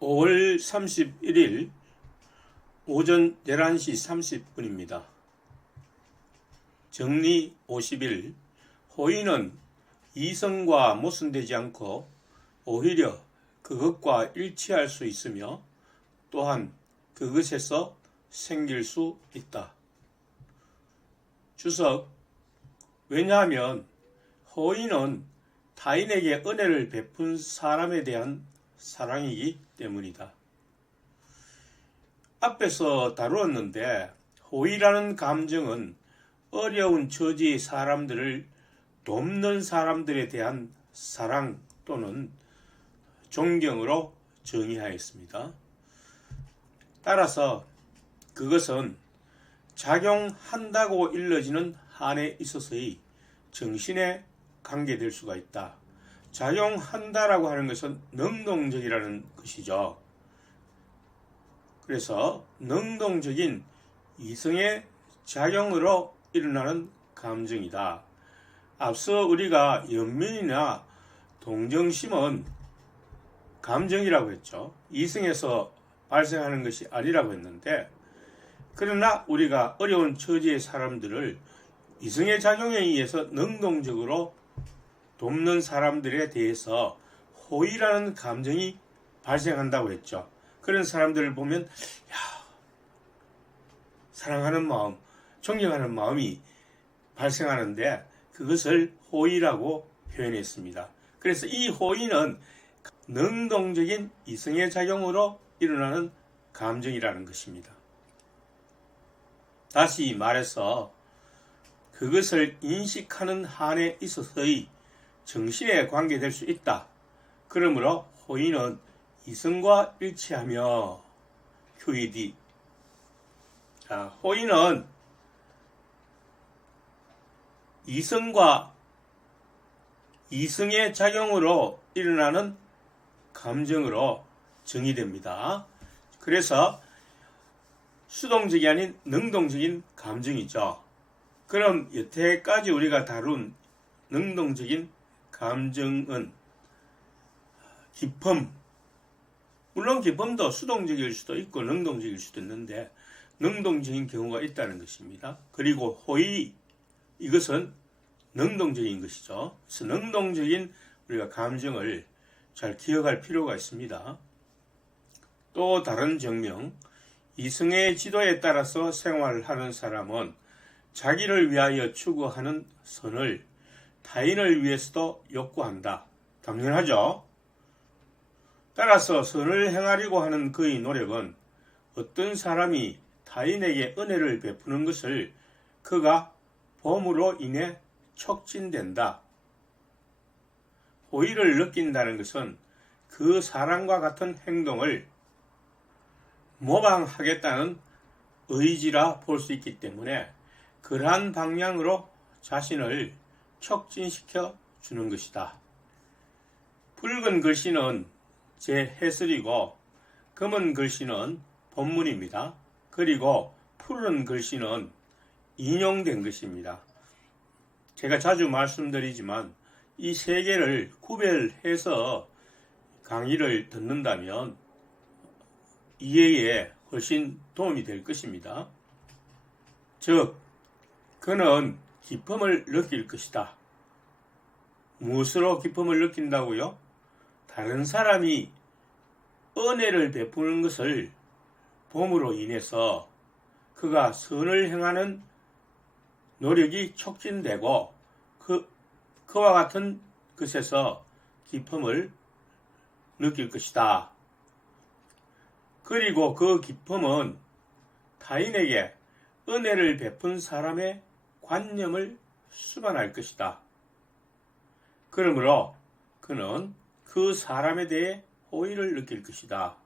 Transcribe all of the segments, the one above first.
5월 31일 오전 11시 30분입니다. 정리 50일. 호의는 이성과 모순되지 않고 오히려 그것과 일치할 수 있으며 또한 그것에서 생길 수 있다. 주석. 왜냐하면 호의는 타인에게 은혜를 베푼 사람에 대한 사랑이기 때문이다. 앞에서 다루었는데 호의라는 감정은 어려운 처지의 사람들을 돕는 사람들에 대한 사랑 또는 존경으로 정의하였습니다. 따라서 그것은 작용한다고 일러지는 한에 있어서의 정신에 관계될 수가 있다. 작용한다라고 하는 것은 능동적이라는 것이죠. 그래서 능동적인 이성의 작용으로 일어나는 감정이다. 앞서 우리가 연민이나 동정심은 감정이라고 했죠. 이성에서 발생하는 것이 아니라고 했는데, 그러나 우리가 어려운 처지의 사람들을 이성의 작용에 의해서 능동적으로 돕는 사람들에 대해서 호의라는 감정이 발생한다고 했죠. 그런 사람들을 보면 사랑하는 마음, 존경하는 마음이 발생하는데 그것을 호의라고 표현했습니다. 그래서 이 호의는 능동적인 이성의 작용으로 일어나는 감정이라는 것입니다. 다시 말해서 그것을 인식하는 한에 있어서의 정신에 관계될 수 있다. 그러므로 호의는 이성과 일치하며 QED. 호의는 이성과 이성의 작용으로 일어나는 감정으로 정의됩니다. 그래서 수동적이 아닌 능동적인 감정이죠. 그럼 여태까지 우리가 다룬 능동적인 감정은 기쁨, 물론 기쁨도 수동적일 수도 있고 능동적일 수도 있는데 능동적인 경우가 있다는 것입니다. 그리고 호의, 이것은 능동적인 것이죠. 그래서 능동적인 우리가 감정을 잘 기억할 필요가 있습니다. 또 다른 증명, 이성의 지도에 따라서 생활하는 사람은 자기를 위하여 추구하는 선을 타인을 위해서도 욕구한다. 당연하죠. 따라서 선을 행하려고 하는 그의 노력은 어떤 사람이 타인에게 은혜를 베푸는 것을 그가 봄으로 인해 촉진된다. 호의를 느낀다는 것은 그 사람과 같은 행동을 모방하겠다는 의지라 볼 수 있기 때문에 그러한 방향으로 자신을 촉진시켜 주는 것이다. 붉은 글씨는 제 해설이고 검은 글씨는 본문입니다. 그리고 푸른 글씨는 인용된 것입니다. 제가 자주 말씀드리지만 이 세 개를 구별해서 강의를 듣는다면 이해에 훨씬 도움이 될 것입니다. 즉, 그는 기쁨을 느낄 것이다. 무엇으로 기쁨을 느낀다고요? 다른 사람이 은혜를 베푸는 것을 봄으로 인해서 그가 선을 행하는 노력이 촉진되고 그와 같은 것에서 기쁨을 느낄 것이다. 그리고 그 기쁨은 타인에게 은혜를 베푼 사람의 관념을 수반할 것이다. 그러므로 그는 그 사람에 대해 호의를 느낄 것이다.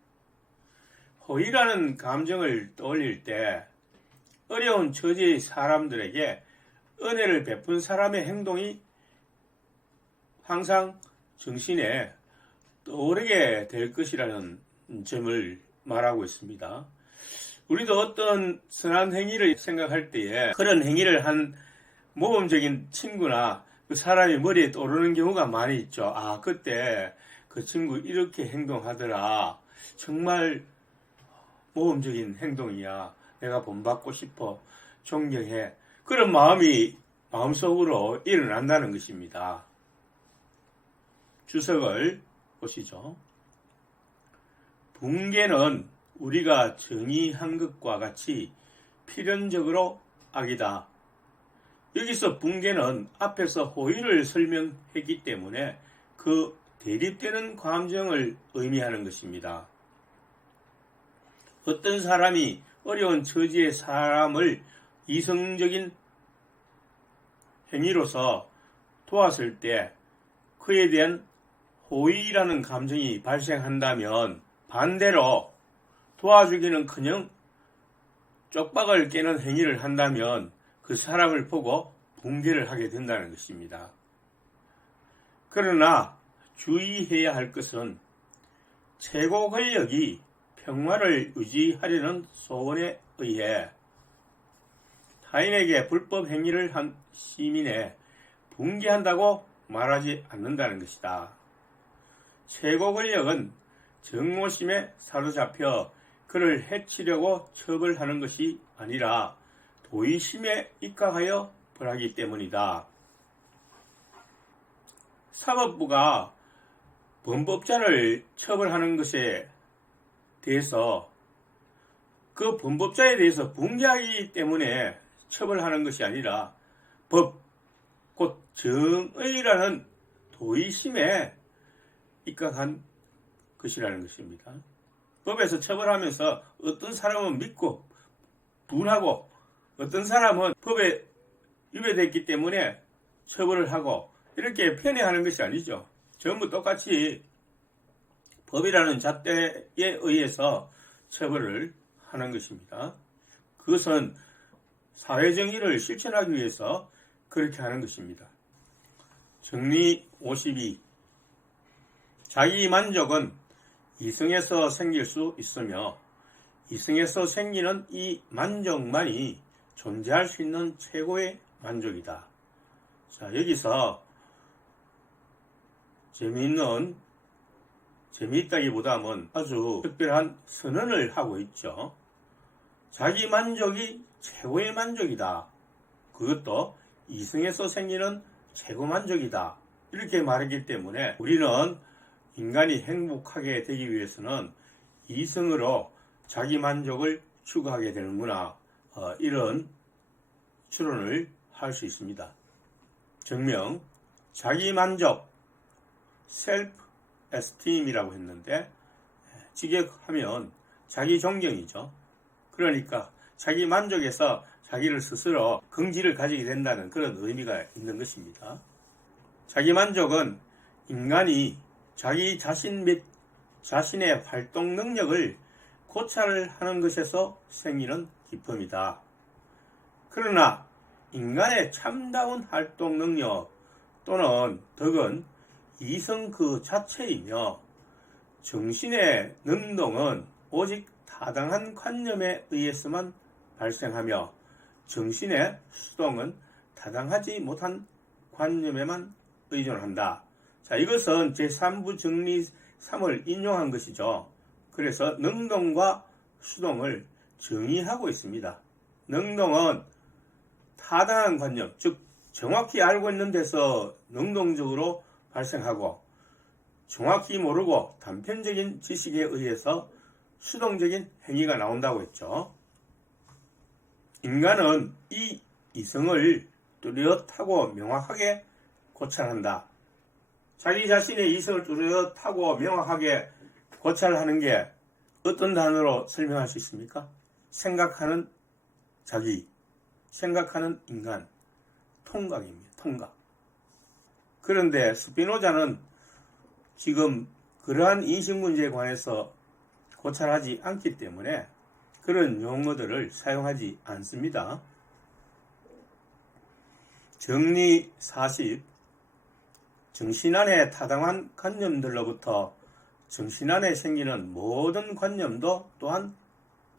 호의라는 감정을 떠올릴 때 어려운 처지의 사람들에게 은혜를 베푼 사람의 행동이 항상 정신에 떠오르게 될 것이라는 점을 말하고 있습니다. 우리도 어떤 선한 행위를 생각할 때에 그런 행위를 한 모범적인 친구나 그 사람이 머리에 떠오르는 경우가 많이 있죠. 그때 그 친구 이렇게 행동하더라. 정말 모험적인 행동이야. 내가 본받고 싶어. 존경해. 그런 마음이 마음속으로 일어난다는 것입니다. 주석을 보시죠. 붕괴는 우리가 정의한 것과 같이 필연적으로 악이다. 여기서 붕괴는 앞에서 호의를 설명했기 때문에 그 대립되는 감정을 의미하는 것입니다. 어떤 사람이 어려운 처지의 사람을 이성적인 행위로서 도왔을 때 그에 대한 호의라는 감정이 발생한다면 반대로 도와주기는커녕 쪽박을 깨는 행위를 한다면 그 사람을 보고 붕괴를 하게 된다는 것입니다. 그러나 주의해야 할 것은 최고 권력이 평화를 유지하려는 소원에 의해 타인에게 불법 행위를 한 시민에 붕괴한다고 말하지 않는다는 것이다. 최고 권력은 정오심에 사로잡혀 그를 해치려고 처벌하는 것이 아니라 도의심에 입각하여 벌하기 때문이다. 사법부가 범법자를 처벌하는 것에 대해서 그 범법자에 대해서 붕괴하기 때문에 처벌하는 것이 아니라 법, 곧 정의라는 도의심에 입각한 것이라는 것입니다. 법에서 처벌하면서 어떤 사람은 믿고 분하고 어떤 사람은 법에 위배됐기 때문에 처벌을 하고 이렇게 편애하는 것이 아니죠. 전부 똑같이 법이라는 잣대에 의해서 처벌을 하는 것입니다. 그것은 사회정의를 실천하기 위해서 그렇게 하는 것입니다. 정리 52. 자기 만족은 이성에서 생길 수 있으며 이성에서 생기는 이 만족만이 존재할 수 있는 최고의 만족이다. 자, 여기서 재미있다기보다는 아주 특별한 선언을 하고 있죠. 자기 만족이 최고의 만족이다. 그것도 이성에서 생기는 최고 만족이다. 이렇게 말했기 때문에 우리는 인간이 행복하게 되기 위해서는 이성으로 자기 만족을 추구하게 되는구나. 이런 추론을 할 수 있습니다. 정명, 자기 만족, 셀프 에스팀이라고 했는데 직역하면 자기 존경이죠. 그러니까 자기 만족에서 자기를 스스로 긍지를 가지게 된다는 그런 의미가 있는 것입니다. 자기 만족은 인간이 자기 자신 및 자신의 활동 능력을 고찰하는 것에서 생기는 기쁨이다. 그러나 인간의 참다운 활동 능력 또는 덕은 이성 그 자체이며 정신의 능동은 오직 타당한 관념에 의해서만 발생하며 정신의 수동은 타당하지 못한 관념에만 의존한다. 자, 이것은 제3부 정리 3을 인용한 것이죠. 그래서 능동과 수동을 정의하고 있습니다. 능동은 타당한 관념, 즉 정확히 알고 있는 데서 능동적으로 발생하고 정확히 모르고 단편적인 지식에 의해서 수동적인 행위가 나온다고 했죠. 인간은 이 이성을 뚜렷하고 명확하게 고찰한다. 자기 자신의 이성을 뚜렷하고 명확하게 고찰하는 게 어떤 단어로 설명할 수 있습니까? 생각하는 자기, 생각하는 인간, 통각입니다. 통각. 그런데 스피노자는 지금 그러한 인식 문제에 관해서 고찰하지 않기 때문에 그런 용어들을 사용하지 않습니다. 정리 40. 정신 안에 타당한 관념들로부터 정신 안에 생기는 모든 관념도 또한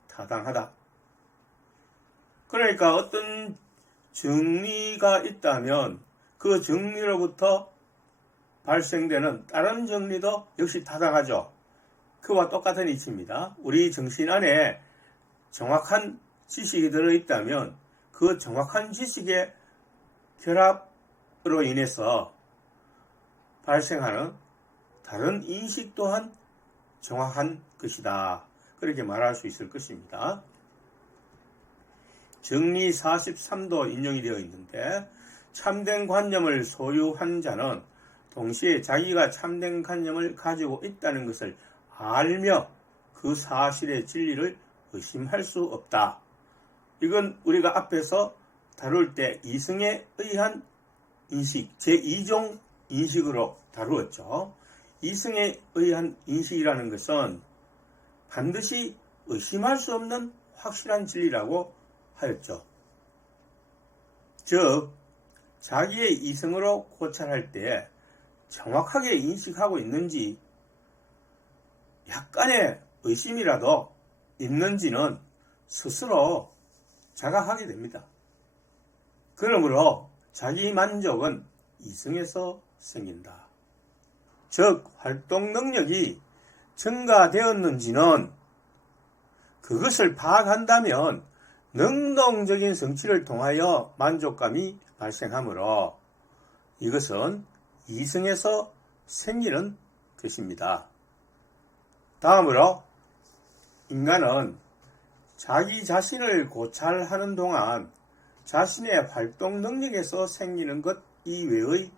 타당하다. 그러니까 어떤 정리가 있다면 그 정리로부터 발생되는 다른 정리도 역시 타당하죠. 그와 똑같은 이치입니다. 우리 정신 안에 정확한 지식이 들어있다면 그 정확한 지식의 결합으로 인해서 발생하는 다른 인식 또한 정확한 것이다. 그렇게 말할 수 있을 것입니다. 정리 43도 인용이 되어 있는데, 참된 관념을 소유한 자는 동시에 자기가 참된 관념을 가지고 있다는 것을 알며 그 사실의 진리를 의심할 수 없다. 이건 우리가 앞에서 다룰 때 이승에 의한 인식, 제2종 인식으로 다루었죠. 이승에 의한 인식이라는 것은 반드시 의심할 수 없는 확실한 진리라고 하였죠. 즉, 자기의 이승으로 고찰할 때 정확하게 인식하고 있는지 약간의 의심이라도 있는지는 스스로 자각하게 됩니다. 그러므로 자기 만족은 이승에서 생긴다. 즉, 활동 능력이 증가되었는지는 그것을 파악한다면 능동적인 성취를 통하여 만족감이 발생하므로 이것은 이승에서 생기는 것입니다. 다음으로 인간은 자기 자신을 고찰하는 동안 자신의 활동 능력에서 생기는 것 이외의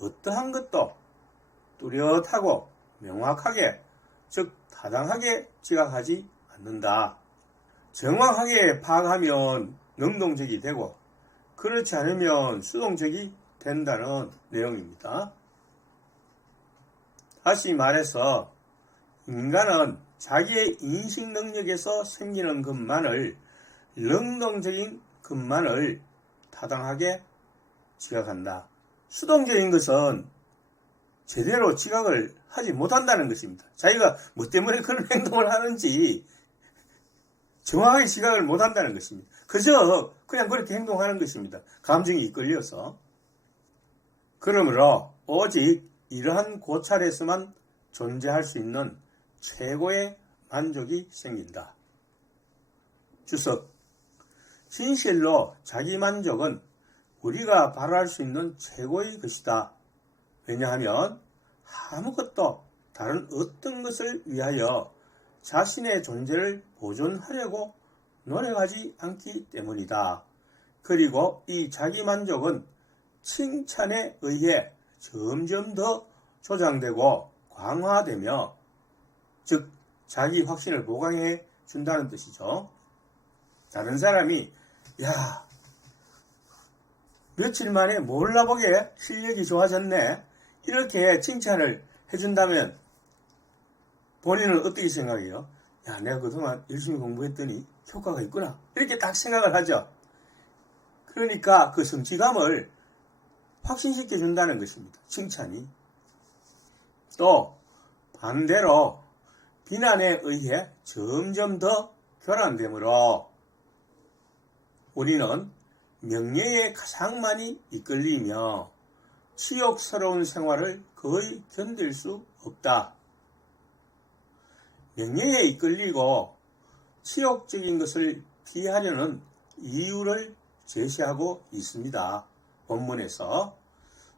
어떠한 것도 뚜렷하고 명확하게, 즉 타당하게 지각하지 않는다. 정확하게 파악하면 능동적이 되고 그렇지 않으면 수동적이 된다는 내용입니다. 다시 말해서 인간은 자기의 인식 능력에서 생기는 것만을, 능동적인 것만을 타당하게 지각한다. 수동적인 것은 제대로 지각을 하지 못한다는 것입니다. 자기가 뭐 때문에 그런 행동을 하는지 정확하게 지각을 못한다는 것입니다. 그저 그냥 그렇게 행동하는 것입니다. 감정이 이끌려서. 그러므로 오직 이러한 고찰에서만 존재할 수 있는 최고의 만족이 생긴다. 주석, 진실로 자기 만족은 우리가 바랄 수 있는 최고의 것이다. 왜냐하면 아무것도 다른 어떤 것을 위하여 자신의 존재를 보존하려고 노력하지 않기 때문이다. 그리고 이 자기 만족은 칭찬에 의해 점점 더 조장되고 강화되며, 즉 자기 확신을 보강해 준다는 뜻이죠. 다른 사람이 야, 며칠 만에 몰라보게 실력이 좋아졌네, 이렇게 칭찬을 해준다면 본인은 어떻게 생각해요? 야, 내가 그동안 열심히 공부했더니 효과가 있구나, 이렇게 딱 생각을 하죠. 그러니까 그 성취감을 확신시켜 준다는 것입니다. 칭찬이. 또 반대로 비난에 의해 점점 더 교란되므로 우리는 명예에 가장 많이 이끌리며 치욕스러운 생활을 거의 견딜 수 없다. 명예에 이끌리고 치욕적인 것을 피하려는 이유를 제시하고 있습니다. 본문에서.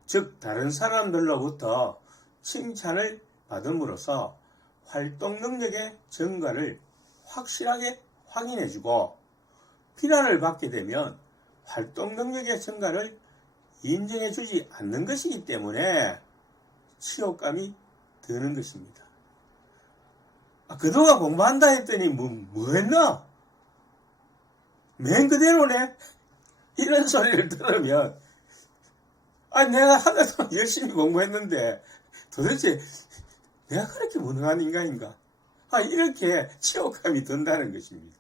즉 다른 사람들로부터 칭찬을 받음으로써 활동 능력의 증가를 확실하게 확인해주고, 비난을 받게 되면 활동 능력의 증가를 인정해주지 않는 것이기 때문에 치욕감이 드는 것입니다. 그동안 공부한다 했더니 뭐 했나? 맨 그대로네? 이런 소리를 들으면 내가 하나 동안 열심히 공부했는데 도대체 내가 그렇게 무능한 인간인가? 이렇게 치욕감이 든다는 것입니다.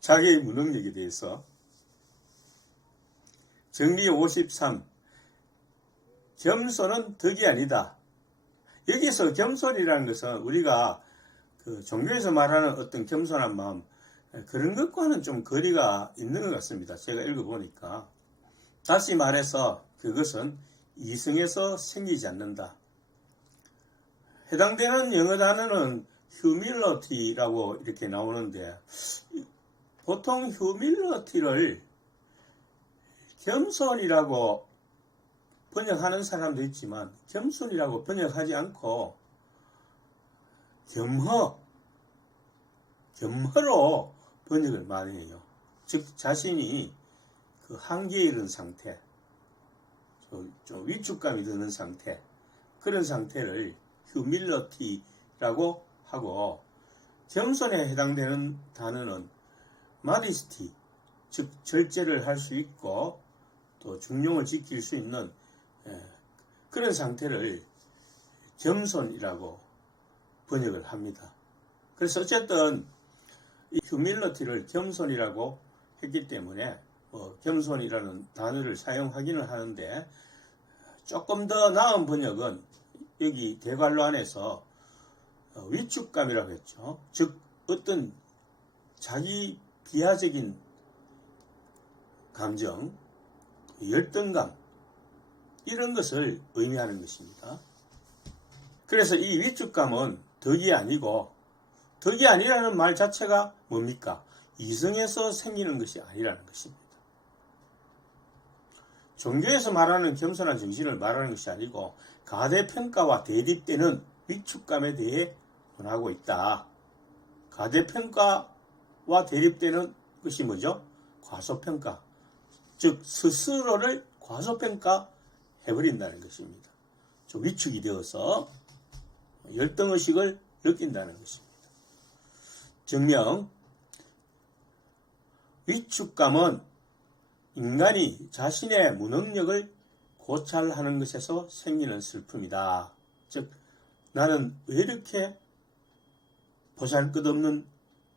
자기의 무능력에 대해서. 정리 53. 겸손은 덕이 아니다. 여기서 겸손이라는 것은 우리가 그 종교에서 말하는 어떤 겸손한 마음, 그런 것과는 좀 거리가 있는 것 같습니다. 제가 읽어보니까. 다시 말해서 그것은 이성에서 생기지 않는다. 해당되는 영어 단어는 humility라고 이렇게 나오는데, 보통 humility를 겸손이라고 번역하는 사람도 있지만 겸손이라고 번역하지 않고 겸허로 번역을 많이 해요. 즉 자신이 그 한계에 이른 상태, 좀 위축감이 드는 상태, 그런 상태를 humility라고 하고, 겸손에 해당되는 단어는 modesty, 즉 절제를 할 수 있고 또 중용을 지킬 수 있는 그런 상태를 겸손이라고 번역을 합니다. 그래서 어쨌든 이 humility를 겸손이라고 했기 때문에 겸손이라는 단어를 사용하기는 하는데, 조금 더 나은 번역은 여기 대괄호 안에서 위축감이라고 했죠. 즉 어떤 자기 비하적인 감정, 열등감, 이런 것을 의미하는 것입니다. 그래서 이 위축감은 덕이 아니고, 덕이 아니라는 말 자체가 뭡니까? 이성에서 생기는 것이 아니라는 것입니다. 종교에서 말하는 겸손한 정신을 말하는 것이 아니고, 가대평가와 대립되는 위축감에 대해 논하고 있다. 가대평가와 대립되는 것이 뭐죠? 과소평가. 즉 스스로를 과소평가해버린다는 것입니다. 좀 위축이 되어서 열등의식을 느낀다는 것입니다. 증명, 위축감은 인간이 자신의 무능력을 고찰하는 것에서 생기는 슬픔이다. 즉 나는 왜 이렇게 보잘것없는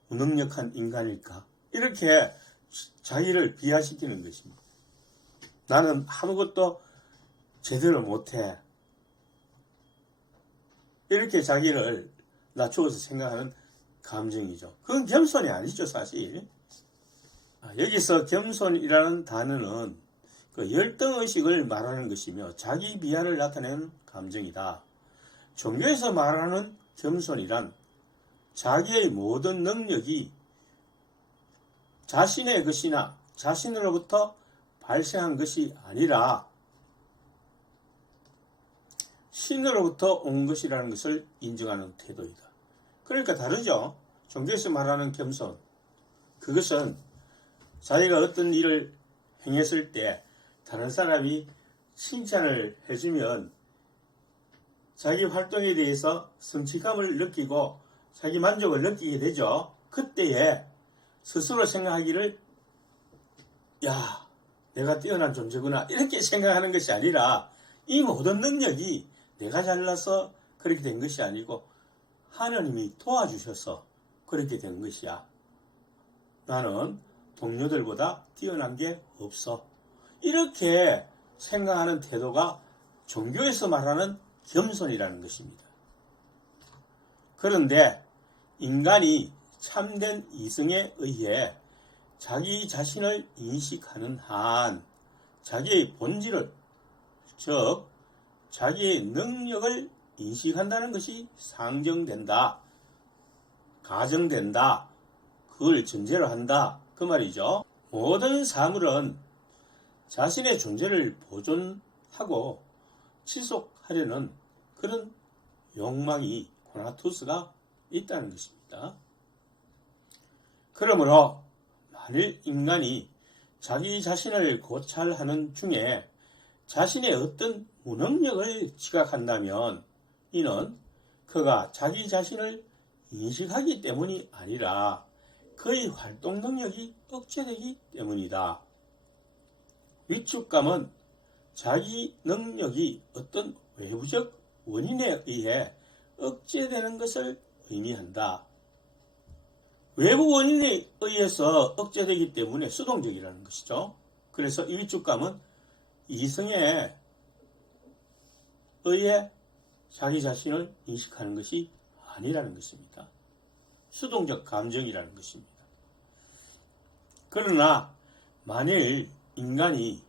무능력한 인간일까? 이렇게 자기를 비하시키는 것입니다. 나는 아무것도 제대로 못해. 이렇게 자기를 낮추어서 생각하는 감정이죠. 그건 겸손이 아니죠, 사실. 여기서 겸손이라는 단어는 그 열등의식을 말하는 것이며 자기 비하를 나타내는 감정이다. 종교에서 말하는 겸손이란 자기의 모든 능력이 자신의 것이나 자신으로부터 발생한 것이 아니라 신으로부터 온 것이라는 것을 인정하는 태도이다. 그러니까 다르죠. 종교에서 말하는 겸손, 그것은 자기가 어떤 일을 행했을 때 다른 사람이 칭찬을 해주면 자기 활동에 대해서 성취감을 느끼고 자기 만족을 느끼게 되죠. 그때에 스스로 생각하기를 야, 내가 뛰어난 존재구나 이렇게 생각하는 것이 아니라 이 모든 능력이 내가 잘나서 그렇게 된 것이 아니고 하나님이 도와주셔서 그렇게 된 것이야. 나는 동료들보다 뛰어난 게 없어. 이렇게 생각하는 태도가 종교에서 말하는 겸손이라는 것입니다. 그런데 인간이 참된 이성에 의해 자기 자신을 인식하는 한 자기의 본질을, 즉 자기의 능력을 인식한다는 것이 상정된다, 가정된다, 그걸 전제로 한다, 그 말이죠. 모든 사물은 자신의 존재를 보존하고 지속하려는 그런 욕망이 코나투스가 있다는 것입니다. 그러므로 만일 인간이 자기 자신을 고찰하는 중에 자신의 어떤 무능력을 지각한다면 이는 그가 자기 자신을 인식하기 때문이 아니라 그의 활동 능력이 억제되기 때문이다. 위축감은 자기 능력이 어떤 외부적 원인에 의해 억제되는 것을 의미한다. 외부 원인에 의해서 억제되기 때문에 수동적이라는 것이죠. 그래서 이 위축감은 이성에 의해 자기 자신을 인식하는 것이 아니라는 것입니다. 수동적 감정이라는 것입니다. 그러나 만일 인간이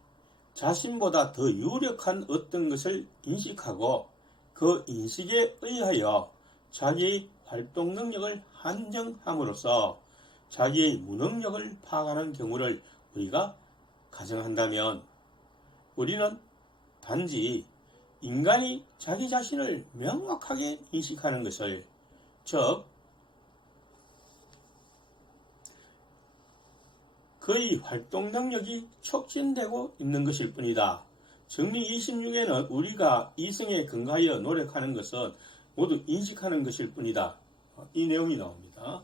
자신보다 더 유력한 어떤 것을 인식하고 그 인식에 의하여 자기의 활동 능력을 한정함으로써 자기의 무능력을 파악하는 경우를 우리가 가정한다면 우리는 단지 인간이 자기 자신을 명확하게 인식하는 것을, 즉 그의 활동 능력이 촉진되고 있는 것일 뿐이다. 정리 26에는 우리가 이성에 근거하여 노력하는 것은 모두 인식하는 것일 뿐이다. 이 내용이 나옵니다.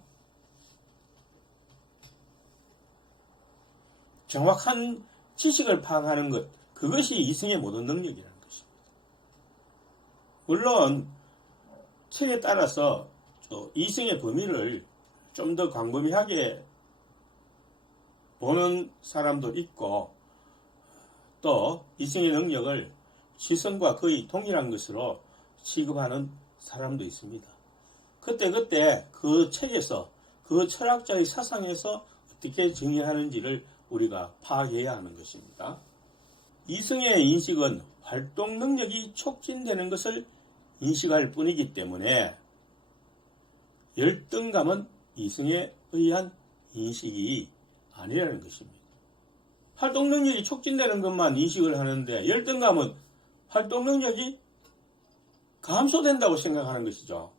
정확한 지식을 파악하는 것, 그것이 이성의 모든 능력이라는 것입니다. 물론 책에 따라서 이성의 범위를 좀 더 광범위하게 보는 사람도 있고, 또 이성의 능력을 지성과 거의 동일한 것으로 취급하는 사람도 있습니다. 그때 그 책에서, 그 철학자의 사상에서 어떻게 정의하는지를 우리가 파악해야 하는 것입니다. 이성의 인식은 활동 능력이 촉진되는 것을 인식할 뿐이기 때문에 열등감은 이성에 의한 인식이 아니라는 것입니다. 활동 능력이 촉진되는 것만 인식을 하는데 열등감은 활동 능력이 감소된다고 생각하는 것이죠.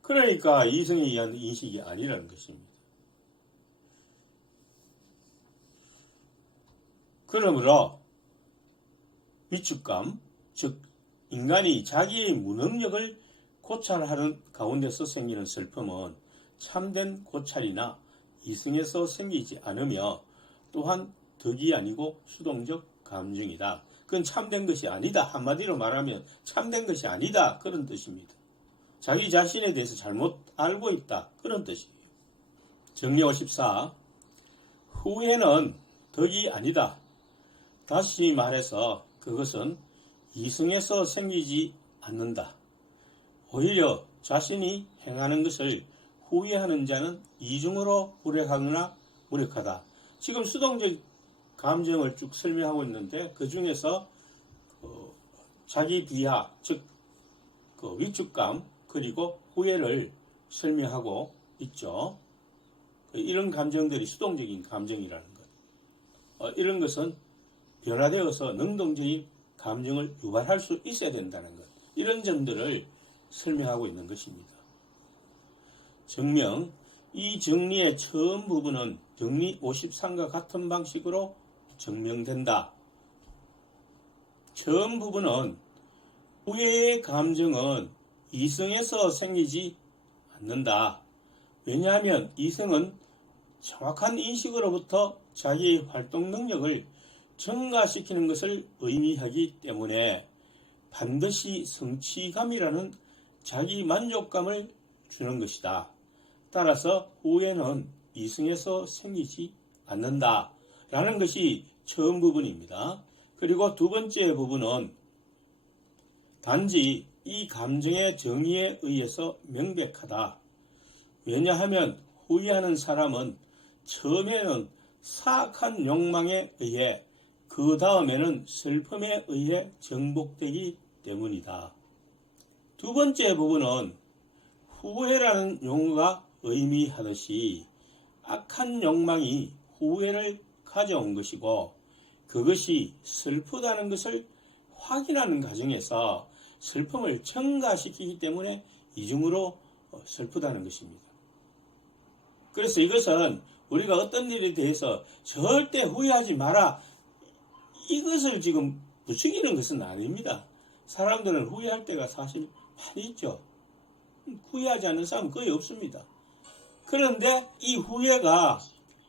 그러니까 이성에 의한 인식이 아니라는 것입니다. 그러므로 위축감, 즉 인간이 자기의 무능력을 고찰하는 가운데서 생기는 슬픔은 참된 고찰이나 이성에서 생기지 않으며 또한 덕이 아니고 수동적 감정이다. 그건 참된 것이 아니다. 한마디로 말하면 참된 것이 아니다. 그런 뜻입니다. 자기 자신에 대해서 잘못 알고 있다. 그런 뜻이에요. 정리 54. 후회는 덕이 아니다. 다시 말해서 그것은 이성에서 생기지 않는다. 오히려 자신이 행하는 것을 후회하는 자는 이중으로 불행하거나 무력하다. 지금 수동적 감정을 쭉 설명하고 있는데 그 중에서 자기 비하, 즉 위축감 그리고 후회를 설명하고 있죠. 이런 감정들이 수동적인 감정이라는 것. 이런 것은 변화되어서 능동적인 감정을 유발할 수 있어야 된다는 것. 이런 점들을 설명하고 있는 것입니다. 정명, 이 정리의 처음 부분은 정리 53과 같은 방식으로 정명된다. 처음 부분은 후회의 감정은 이성에서 생기지 않는다. 왜냐하면 이성은 정확한 인식으로부터 자기의 활동 능력을 증가시키는 것을 의미하기 때문에 반드시 성취감이라는 자기 만족감을 주는 것이다. 따라서 후회는 이성에서 생기지 않는다 라는 것이 처음 부분입니다. 그리고 두 번째 부분은 단지 이 감정의 정의에 의해서 명백하다. 왜냐하면 후회하는 사람은 처음에는 사악한 욕망에 의해 그 다음에는 슬픔에 의해 정복되기 때문이다. 두 번째 부분은 후회라는 용어가 의미하듯이 악한 욕망이 후회를 가져온 것이고 그것이 슬프다는 것을 확인하는 과정에서 슬픔을 증가시키기 때문에 이중으로 슬프다는 것입니다. 그래서 이것은 우리가 어떤 일에 대해서 절대 후회하지 마라 이것을 지금 부추기는 것은 아닙니다. 사람들은 후회할 때가 사실 많이 있죠. 후회하지 않는 사람은 거의 없습니다. 그런데 이 후회가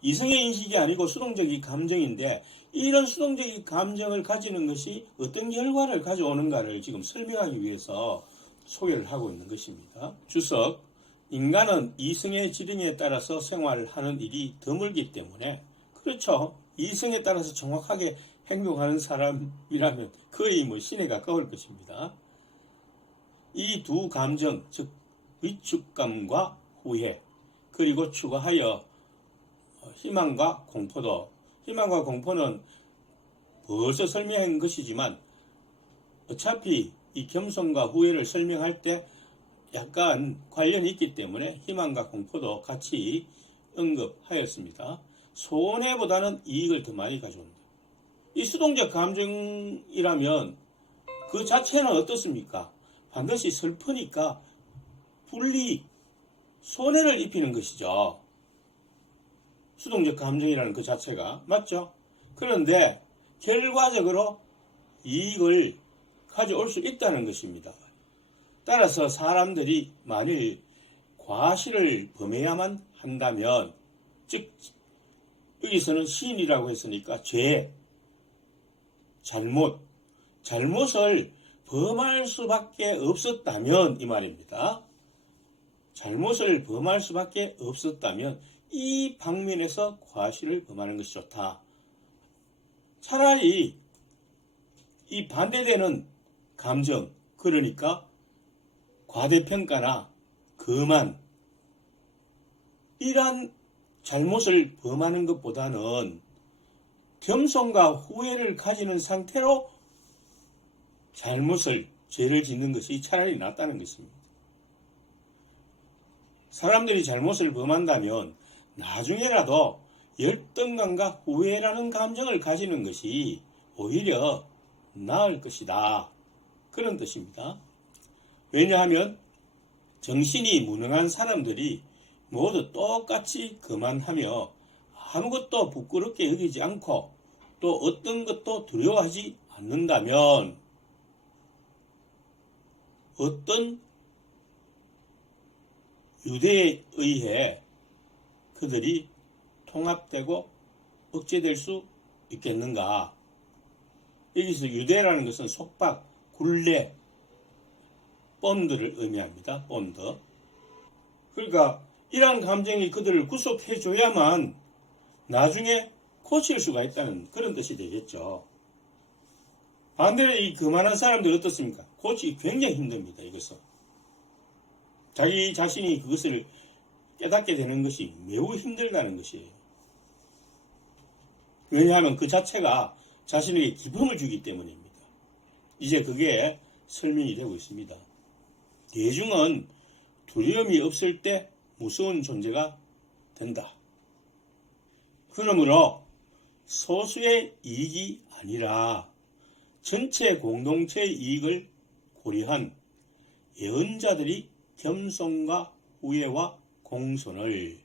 이성의 인식이 아니고 수동적인 감정인데 이런 수동적인 감정을 가지는 것이 어떤 결과를 가져오는가를 지금 설명하기 위해서 소개를 하고 있는 것입니다. 주석, 인간은 이성의 지령에 따라서 생활하는 일이 드물기 때문에 그렇죠. 이성에 따라서 정확하게 행동하는 사람이라면 거의 신에 가까울 것입니다. 이 두 감정, 즉 위축감과 후회, 그리고 추가하여 희망과 공포도, 희망과 공포는 벌써 설명한 것이지만 어차피 이 겸손과 후회를 설명할 때 약간 관련이 있기 때문에 희망과 공포도 같이 언급하였습니다. 손해보다는 이익을 더 많이 가져온다. 이 수동적 감정이라면 그 자체는 어떻습니까? 반드시 슬프니까 불이익, 손해를 입히는 것이죠. 수동적 감정이라는 그 자체가 맞죠? 그런데 결과적으로 이익을 가져올 수 있다는 것입니다. 따라서 사람들이 만일 과실을 범해야만 한다면, 즉 여기서는 신이라고 했으니까 죄, 잘못을 범할 수밖에 없었다면 이 말입니다. 잘못을 범할 수밖에 없었다면 이 방면에서 과실을 범하는 것이 좋다. 차라리 이 반대되는 감정, 그러니까 과대평가나 거만, 이러한 잘못을 범하는 것보다는 겸손과 후회를 가지는 상태로 죄를 짓는 것이 차라리 낫다는 것입니다. 사람들이 잘못을 범한다면 나중에라도 열등감과 후회라는 감정을 가지는 것이 오히려 나을 것이다. 그런 뜻입니다. 왜냐하면 정신이 무능한 사람들이 모두 똑같이 거만하며 아무것도 부끄럽게 여기지 않고 또 어떤 것도 두려워하지 않는다면 어떤 유대에 의해 그들이 통합되고 억제될 수 있겠는가? 여기서 유대라는 것은 속박, 굴레, 본드를 의미합니다. 본드. 그러니까 이러한 감정이 그들을 구속해줘야만 나중에 고칠 수가 있다는 그런 뜻이 되겠죠. 반대로 이 거만한 사람들 어떻습니까? 고치기 굉장히 힘듭니다. 이것은. 자기 자신이 그것을 깨닫게 되는 것이 매우 힘들다는 것이에요. 왜냐하면 그 자체가 자신에게 기쁨을 주기 때문입니다. 이제 그게 설명이 되고 있습니다. 대중은 두려움이 없을 때 무서운 존재가 된다. 그러므로 소수의 이익이 아니라 전체 공동체의 이익을 고려한 예언자들이 겸손과 후회와 공손을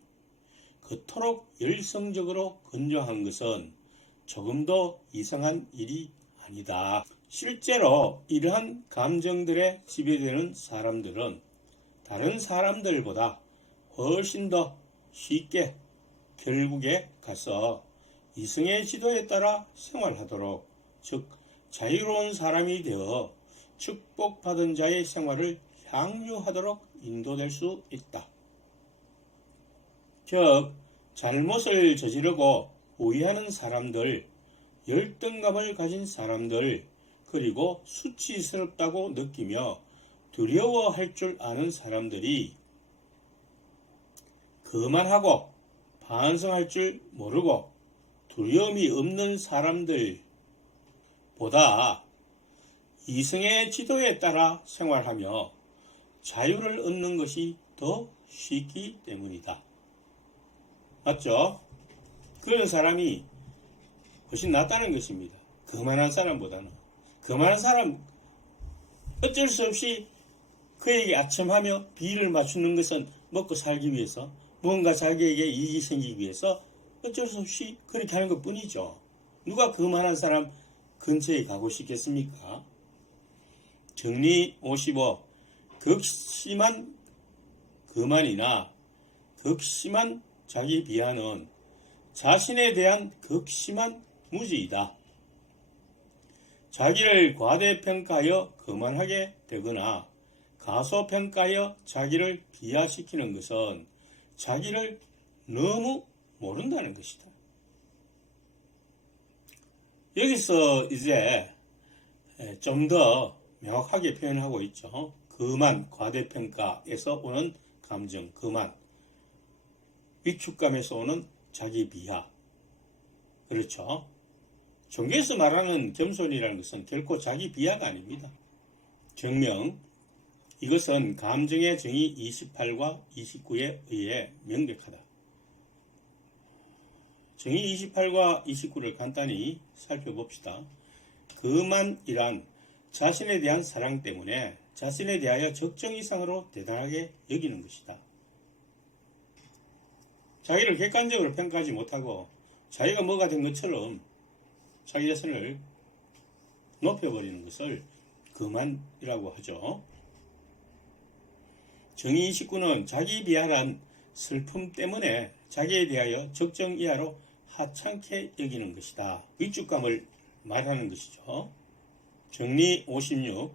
그토록 열성적으로 건조한 것은 조금도 이상한 일이 아니다. 실제로 이러한 감정들에 지배되는 사람들은 다른 사람들보다 훨씬 더 쉽게 결국에 가서 이성의 지도에 따라 생활하도록, 즉 자유로운 사람이 되어 축복받은 자의 생활을 향유하도록 인도될 수 있다. 즉 잘못을 저지르고 후회하는 사람들, 열등감을 가진 사람들, 그리고 수치스럽다고 느끼며 두려워할 줄 아는 사람들이 거만하고 반성할 줄 모르고 두려움이 없는 사람들보다 이성의 지도에 따라 생활하며 자유를 얻는 것이 더 쉽기 때문이다. 맞죠? 그런 사람이 훨씬 낫다는 것입니다. 거만한 사람보다는. 거만한 사람 어쩔 수 없이 그에게 아첨하며 비를 맞추는 것은 먹고 살기 위해서, 뭔가 자기에게 이익이 생기기 위해서 어쩔 수 없이 그렇게 하는 것 뿐이죠. 누가 거만한 사람 근처에 가고 싶겠습니까? 정리 55. 극심한 거만이나 극심한 자기 비하는 자신에 대한 극심한 무지이다. 자기를 과대평가하여 거만하게 되거나 가소평가하여 자기를 비하시키는 것은 자기를 너무 모른다는 것이다. 여기서 이제 좀 더 명확하게 표현하고 있죠. 거만, 과대평가에서 오는 감정, 거만. 위축감에서 오는 자기 비하. 그렇죠. 종교에서 말하는 겸손이라는 것은 결코 자기 비하가 아닙니다. 정명, 이것은 감정의 정의 28과 29에 의해 명백하다. 정의 28과 29를 간단히 살펴봅시다. 그만이란 자신에 대한 사랑 때문에 자신에 대하여 적정 이상으로 대단하게 여기는 것이다. 자기를 객관적으로 평가하지 못하고 자기가 뭐가 된 것처럼 자기 자신을 높여버리는 것을 그만이라고 하죠. 정의 29는 자기 비하란 슬픔 때문에 자기에 대하여 적정 이하로 하찮게 여기는 것이다. 위축감을 말하는 것이죠. 정리 56.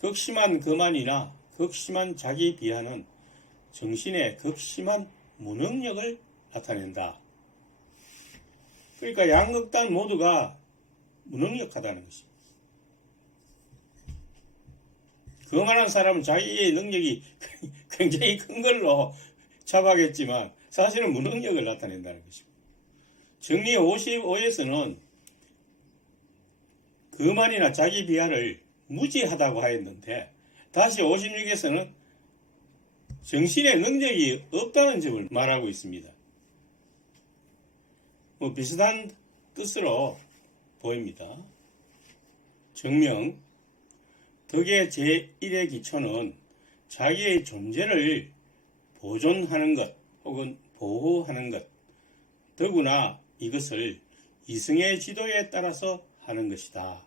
극심한 거만이나 극심한 자기 비하는 정신의 극심한 무능력을 나타낸다. 그러니까 양극단 모두가 무능력하다는 것입니다. 거만한 사람은 자기의 능력이 굉장히 큰 걸로 자박했지만 사실은 무능력을 나타낸다는 것입니다. 정리 55에서는 거만이나 자기 비하를 무지하다고 하였는데 다시 56에서는 정신의 능력이 없다는 점을 말하고 있습니다. 비슷한 뜻으로 보입니다. 정명, 덕의 제1의 기초는 자기의 존재를 보존하는 것 혹은 보호하는 것, 더구나 이것을 이승의 지도에 따라서 하는 것이다.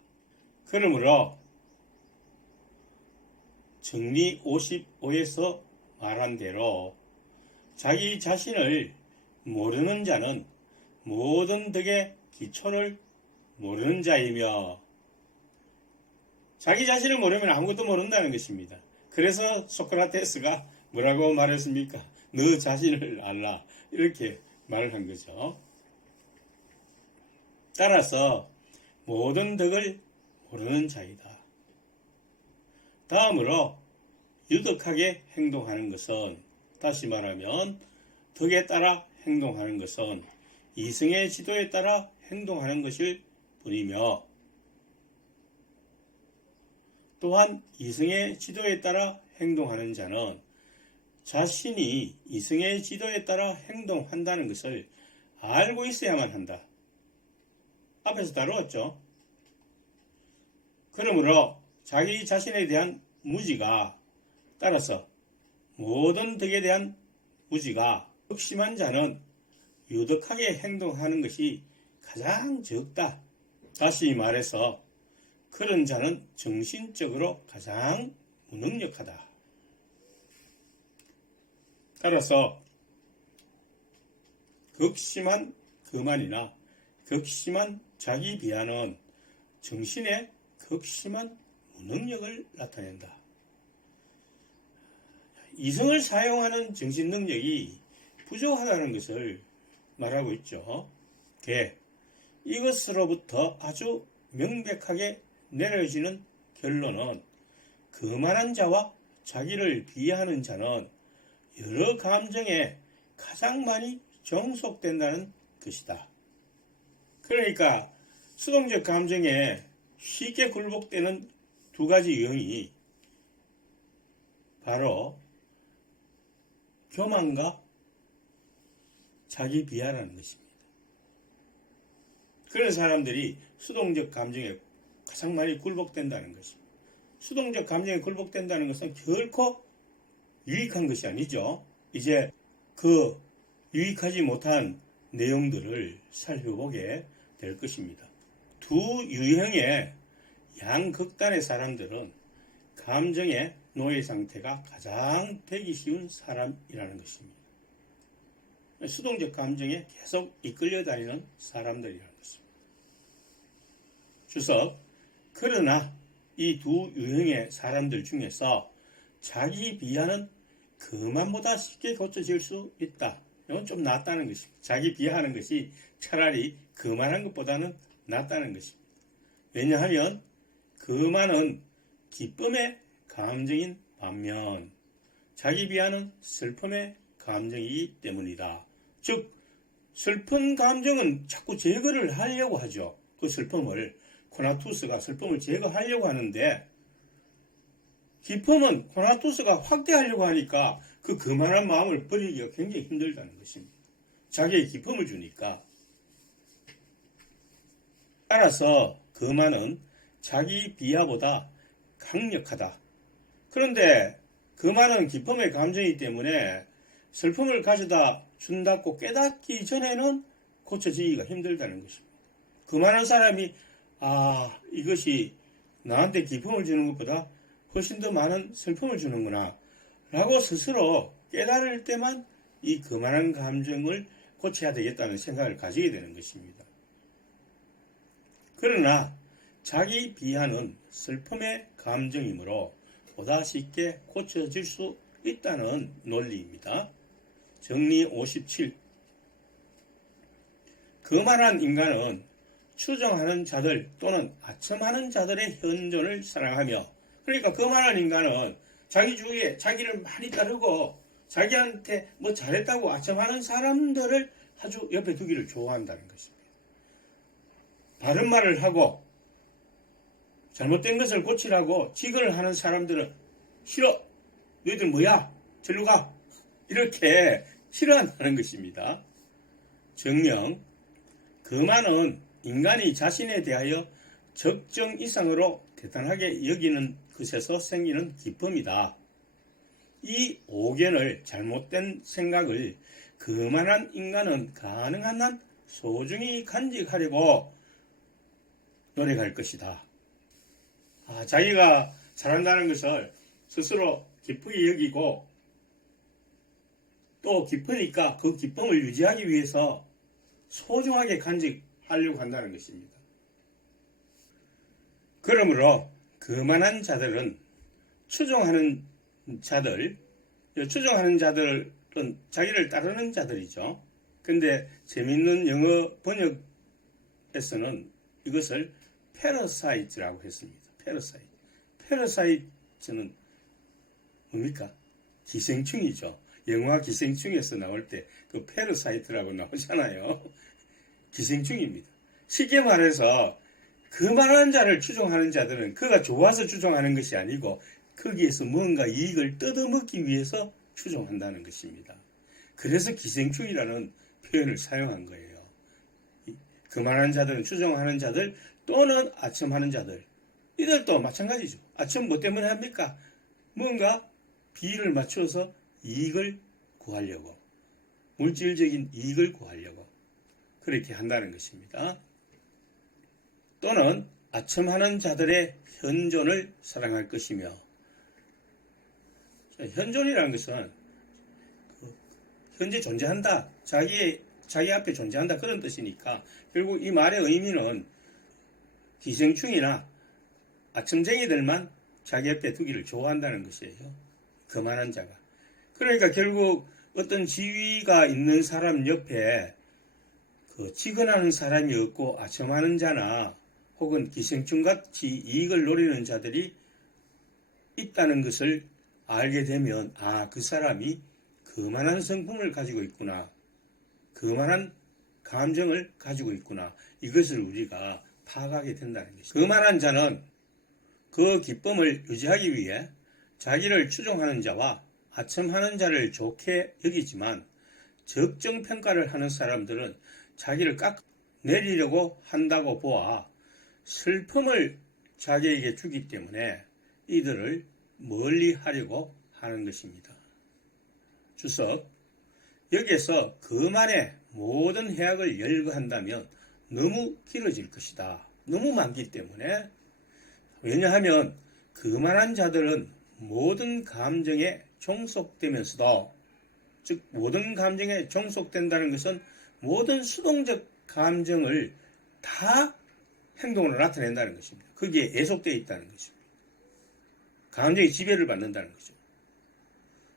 그러므로 정리 55에서 말한 대로 자기 자신을 모르는 자는 모든 덕의 기초를 모르는 자이며, 자기 자신을 모르면 아무것도 모른다는 것입니다. 그래서 소크라테스가 뭐라고 말했습니까? 너 자신을 알라, 이렇게 말을 한 거죠. 따라서 모든 덕을 모르는 자이다. 다음으로 유덕하게 행동하는 것은, 다시 말하면 덕에 따라 행동하는 것은 이승의 지도에 따라 행동하는 것일 뿐이며, 또한 이승의 지도에 따라 행동하는 자는 자신이 이승의 지도에 따라 행동한다는 것을 알고 있어야만 한다. 앞에서 다루었죠. 그러므로 자기 자신에 대한 무지가, 따라서 모든 덕에 대한 무지가 극심한 자는 유덕하게 행동하는 것이 가장 적다. 다시 말해서 그런 자는 정신적으로 가장 무능력하다. 따라서 극심한 거만이나 극심한 자기 비하는 정신의 극심한 무능력을 나타낸다. 이성을 사용하는 정신 능력이 부족하다는 것을 말하고 있죠. 이것으로부터 아주 명백하게 내려지는 결론은 거만한 자와 자기를 비하하는 자는 여러 감정에 가장 많이 종속된다는 것이다. 그러니까 수동적 감정에 쉽게 굴복되는 두 가지 유형이 바로 교만과 자기 비하라는 것입니다. 그런 사람들이 수동적 감정에 가장 많이 굴복된다는 것입니다. 수동적 감정에 굴복된다는 것은 결코 유익한 것이 아니죠. 이제 그 유익하지 못한 내용들을 살펴보게 될 것입니다. 두 유형의 양극단의 사람들은 감정의 노예 상태가 가장 되기 쉬운 사람이라는 것입니다. 수동적 감정에 계속 이끌려 다니는 사람들이라는 것입니다. 주석, 그러나 이 두 유형의 사람들 중에서 자기 비하는 거만보다 쉽게 고쳐질 수 있다. 이건 좀 낫다는 것입니다. 자기 비하하는 것이 차라리 거만한 것보다는 낫다는 것입니다. 왜냐하면 거만은 기쁨의 감정인 반면 자기 비하는 슬픔의 감정이기 때문이다. 즉 슬픈 감정은 자꾸 제거를 하려고 하죠. 그 슬픔을, 코나투스가 슬픔을 제거하려고 하는데, 기쁨은 코나투스가 확대하려고 하니까 그 거만한 마음을 버리기가 굉장히 힘들다는 것입니다. 자기의 기쁨을 주니까. 따라서 거만은 자기 비하보다 강력하다. 그런데 거만은 기쁨의 감정이기 때문에 슬픔을 가져다 준다고 깨닫기 전에는 고쳐지기가 힘들다는 것입니다. 거만한 사람이 이것이 나한테 기쁨을 주는 것보다 훨씬 더 많은 슬픔을 주는구나 라고 스스로 깨달을 때만 이 거만한 감정을 고쳐야 되겠다는 생각을 가지게 되는 것입니다. 그러나 자기 비하는 슬픔의 감정이므로 보다 쉽게 고쳐질 수 있다는 논리입니다. 정리 57. 거만한 인간은 추정하는 자들 또는 아첨하는 자들의 현존을 사랑하며, 그러니까 거만한 인간은 자기 주위에 자기를 많이 따르고 자기한테 뭐 잘했다고 아첨하는 사람들을 아주 옆에 두기를 좋아한다는 것입니다. 바른 말을 하고 잘못된 것을 고치라고 지근을 하는 사람들은 싫어, 너희들 뭐야, 절로 가, 이렇게 싫어한다는 것입니다. 정녕, 거만은 인간이 자신에 대하여 적정 이상으로 대단하게 여기는 것에서 생기는 기쁨이다. 이 오견을, 잘못된 생각을 거만한 인간은 가능한 한 소중히 간직하려고 노력할 것이다. 자기가 잘한다는 것을 스스로 기쁘게 여기고 또 기쁘니까 그 기쁨을 유지하기 위해서 소중하게 간직하려고 한다는 것입니다. 그러므로 거만한 자들은 추종하는 자들은 자기를 따르는 자들이죠. 근데 재밌는 영어 번역에서는 이것을 패러사이트라고 했습니다. 패러사이트는 뭡니까? 기생충이죠. 영화 기생충에서 나올 때 그 패러사이트라고 나오잖아요. 기생충입니다. 쉽게 말해서 거만한 자를 추종하는 자들은 그가 좋아서 추종하는 것이 아니고 거기에서 뭔가 이익을 뜯어먹기 위해서 추종한다는 것입니다. 그래서 기생충이라는 표현을 사용한 거예요. 거만한 자들은 추종하는 자들 또는 아첨하는 자들, 이들도 마찬가지죠. 아첨 뭐 때문에 합니까? 뭔가 비를 맞춰서 이익을 구하려고, 물질적인 이익을 구하려고 그렇게 한다는 것입니다. 또는 아첨하는 자들의 현존을 사랑할 것이며, 현존이라는 것은 현재 존재한다, 자기 앞에 존재한다, 그런 뜻이니까 결국 이 말의 의미는 기생충이나 아첨쟁이들만 자기 옆에 두기를 좋아한다는 것이에요. 거만한 자가. 그러니까 결국 어떤 지위가 있는 사람 옆에 지근하는 사람이 없고 아첨하는 자나 혹은 기생충같이 이익을 노리는 자들이 있다는 것을 알게 되면 그 사람이 거만한 성품을 가지고 있구나, 거만한 감정을 가지고 있구나, 이것을 우리가 파악하게 된다는 것입니다. 거만한 자는 그 기쁨을 유지하기 위해 자기를 추종하는 자와 아첨하는 자를 좋게 여기지만 적정 평가를 하는 사람들은 자기를 깎아내리려고 한다고 보아 슬픔을 자기에게 주기 때문에 이들을 멀리 하려고 하는 것입니다. 주석, 여기에서 거만의 모든 해악을 열거한다면 너무 길어질 것이다. 너무 많기 때문에. 왜냐하면 거만한 자들은 모든 감정에 종속되면서도, 즉 모든 감정에 종속된다는 것은 모든 수동적 감정을 다 행동으로 나타낸다는 것입니다. 거기에 애속되어 있다는 것입니다. 감정의 지배를 받는다는 거죠.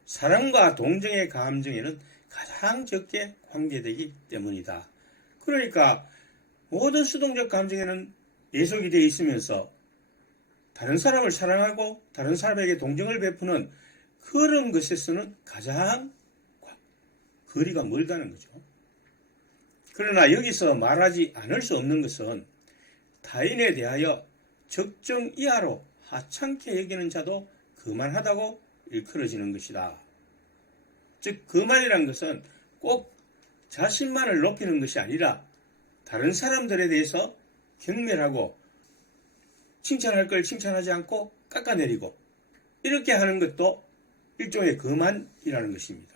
사랑과 동정의 감정에는 가장 적게 관계되기 때문이다. 그러니까 모든 수동적 감정에는 애속이 되어 있으면서 다른 사람을 사랑하고 다른 사람에게 동정을 베푸는 그런 것에서는 가장 거리가 멀다는 거죠. 그러나 여기서 말하지 않을 수 없는 것은 타인에 대하여 적정 이하로 하찮게 여기는 자도 거만하다고 일컬어지는 것이다. 즉 거만이란 것은 꼭 자신만을 높이는 것이 아니라 다른 사람들에 대해서 경멸하고 칭찬할 걸 칭찬하지 않고 깎아내리고 이렇게 하는 것도 일종의 거만이라는 것입니다.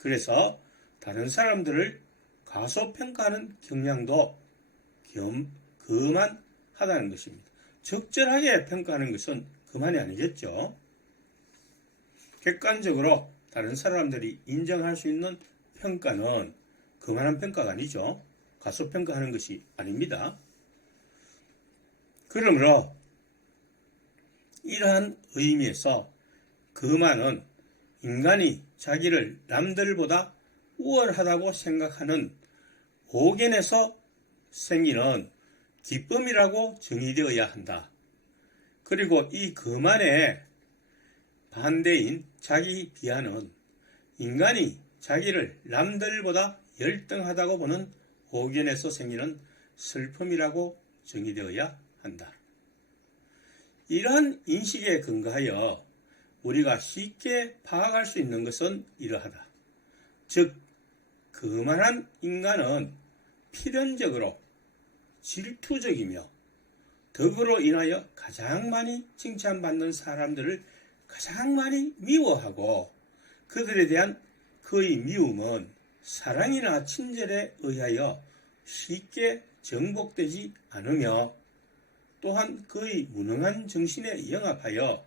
그래서 다른 사람들을 과소평가하는 경향도 거만하다는 것입니다. 적절하게 평가하는 것은 거만이 아니겠죠. 객관적으로 다른 사람들이 인정할 수 있는 평가는 거만한 평가가 아니죠. 과소평가하는 것이 아닙니다. 그러므로 이러한 의미에서 거만은 인간이 자기를 남들보다 우월하다고 생각하는 오견에서 생기는 기쁨이라고 정의되어야 한다. 그리고 이 거만의 반대인 자기 비하는 인간이 자기를 남들보다 열등하다고 보는 오견에서 생기는 슬픔이라고 정의되어야 한다. 이러한 인식에 근거하여 우리가 쉽게 파악할 수 있는 것은 이러하다. 즉, 거만한 인간은 필연적으로 질투적이며 덕으로 인하여 가장 많이 칭찬받는 사람들을 가장 많이 미워하고 그들에 대한 그의 미움은 사랑이나 친절에 의하여 쉽게 정복되지 않으며 또한 그의 무능한 정신에 영합하여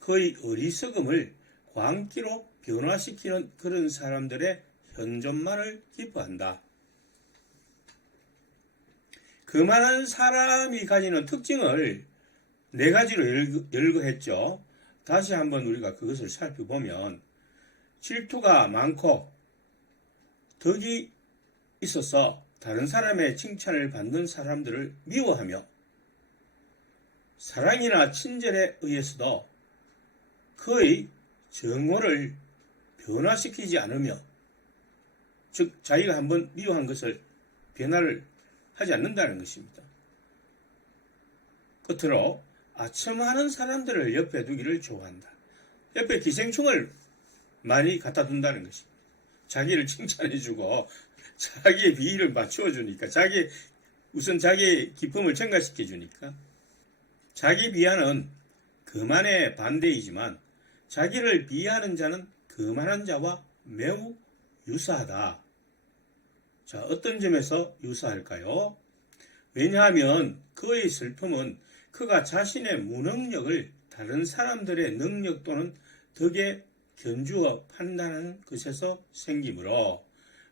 그의 어리석음을 광기로 변화시키는 그런 사람들의 현존만을 기뻐한다. 거만한 사람이 가지는 특징을 네 가지로 열거했죠. 다시 한번 우리가 그것을 살펴보면 질투가 많고 덕이 있어서 다른 사람의 칭찬을 받는 사람들을 미워하며 사랑이나 친절에 의해서도 그의 정오를 변화시키지 않으며 즉 자기가 한번 미워한 것을 변화를 하지 않는다는 것입니다. 끝으로 아첨하는 사람들을 옆에 두기를 좋아한다. 옆에 기생충을 많이 갖다 둔다는 것입니다. 자기를 칭찬해주고 자기의 비위를 맞추어주니까 우선 자기의 기쁨을 증가시켜주니까 자기 비하는 거만의 반대이지만 자기를 비하하는 자는 거만한 자와 매우 유사하다. 자, 어떤 점에서 유사할까요? 왜냐하면 그의 슬픔은 그가 자신의 무능력을 다른 사람들의 능력 또는 덕에 견주어 판단하는 것에서 생기므로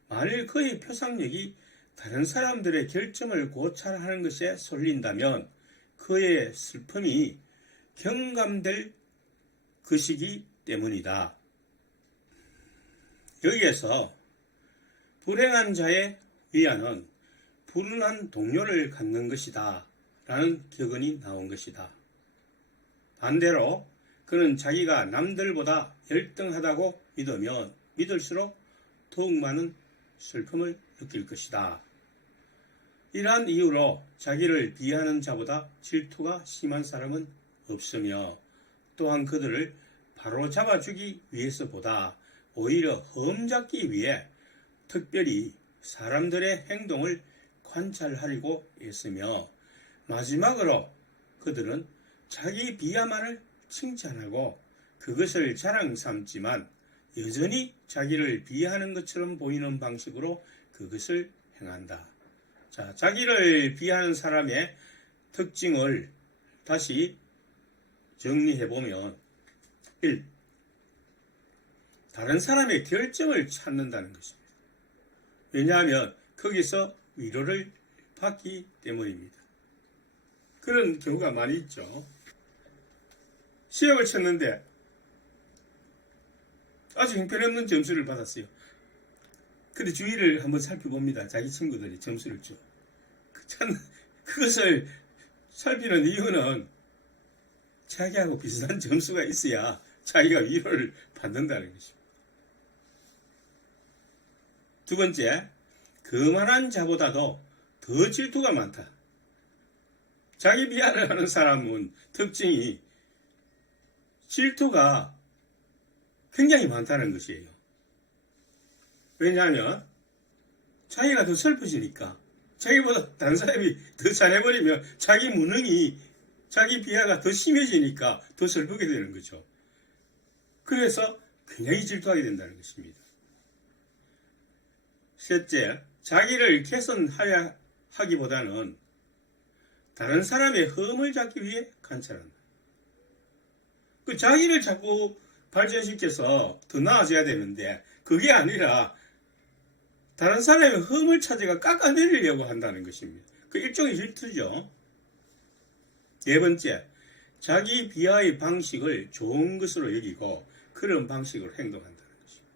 만일 그의 표상력이 다른 사람들의 결점을 고찰하는 것에 쏠린다면 그의 슬픔이 경감될 것이기 때문이다. 여기에서 불행한 자의 위안은 불운한 동료를 갖는 것이다 라는 격언이 나온 것이다. 반대로 그는 자기가 남들보다 열등하다고 믿으면 믿을수록 더욱 많은 슬픔을 느낄 것이다. 이러한 이유로 자기를 비하하는 자보다 질투가 심한 사람은 없으며 또한 그들을 바로잡아주기 위해서보다 오히려 험잡기 위해 특별히 사람들의 행동을 관찰하려고 애쓰며 마지막으로 그들은 자기 비하만을 칭찬하고 그것을 자랑 삼지만 여전히 자기를 비하하는 것처럼 보이는 방식으로 그것을 행한다. 자, 자기를 비하하는 사람의 특징을 다시 정리해보면 1. 다른 사람의 결점을 찾는다는 것입니다. 왜냐하면 거기서 위로를 받기 때문입니다. 그런 경우가 많이 있죠. 시험을 쳤는데 아주 형편없는 점수를 받았어요. 근데 주위를 한번 살펴봅니다. 자기 친구들이 점수를 줘. 그것을 살피는 이유는 자기하고 비슷한 점수가 있어야 자기가 위로를 받는다는 것입니다. 두 번째, 거만한 자보다도 더 질투가 많다. 자기 비하를 하는 사람은 특징이 질투가 굉장히 많다는 것이에요. 왜냐하면 자기가 더 슬퍼지니까, 자기보다 다른 사람이 더 잘해버리면 자기 무능이, 자기 비하가 더 심해지니까 더 슬프게 되는 거죠. 그래서 굉장히 질투하게 된다는 것입니다. 셋째, 자기를 개선하려 하기보다는 다른 사람의 흠을 잡기 위해 관찰한다. 그 자기를 자꾸 발전시켜서 더 나아져야 되는데 그게 아니라 다른 사람의 흠을 찾아가 깎아내리려고 한다는 것입니다. 그 일종의 질투죠. 네 번째, 자기 비하의 방식을 좋은 것으로 여기고 그런 방식으로 행동한다는 것입니다.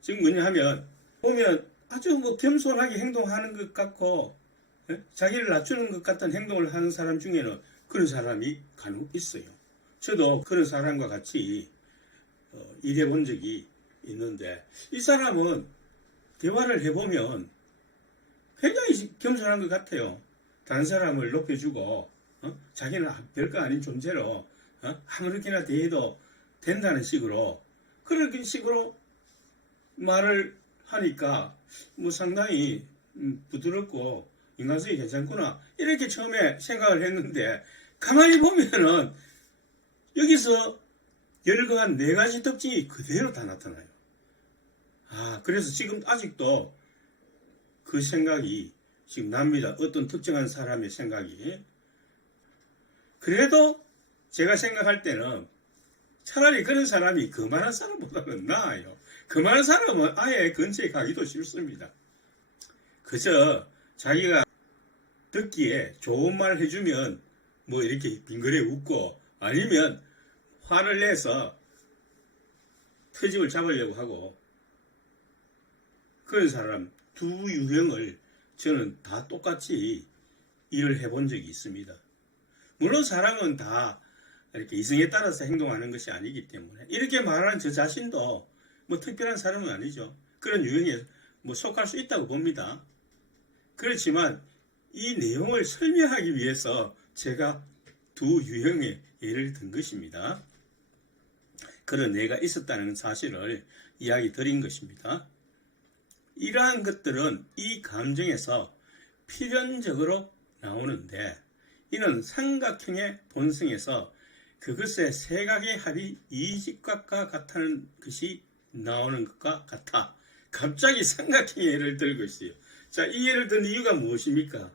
즉 뭐냐 하면 보면 아주 겸손하게 행동하는 것 같고 자기를 낮추는 것 같은 행동을 하는 사람 중에는 그런 사람이 간혹 있어요. 저도 그런 사람과 같이 일해본 적이 있는데 이 사람은 대화를 해보면 굉장히 겸손한 것 같아요. 다른 사람을 높여주고 자기는 별거 아닌 존재로 아무렇게나 대해도 된다는 식으로 그런 식으로 말을 하니까 상당히 부드럽고 인간성이 괜찮구나 이렇게 처음에 생각을 했는데 가만히 보면은 여기서 열거한 4가지 특징이 그대로 다 나타나요. 그래서 지금 아직도 그 생각이 지금 납니다. 어떤 특정한 사람의 생각이. 그래도 제가 생각할 때는 차라리 그런 사람이 그만한 사람보다는 나아요. 그만한 사람은 아예 근처에 가기도 싫습니다. 그저 자기가 듣기에 좋은 말 해주면 이렇게 빙그레 웃고 아니면 화를 내서 트집을 잡으려고 하고 그런 사람 두 유형을 저는 다 똑같이 일을 해본 적이 있습니다. 물론 사람은 다 이렇게 이성에 따라서 행동하는 것이 아니기 때문에 이렇게 말하는 저 자신도 특별한 사람은 아니죠. 그런 유형에 속할 수 있다고 봅니다. 그렇지만 이 내용을 설명하기 위해서 제가 두 유형의 예를 든 것입니다. 그런 예가 있었다는 사실을 이야기 드린 것입니다. 이러한 것들은 이 감정에서 필연적으로 나오는데 이는 삼각형의 본성에서 그것의 세각의 합이 이직각과 같다는 것이 나오는 것과 같아. 갑자기 삼각형의 예를 들고 있어요. 자, 이 예를 든 이유가 무엇입니까?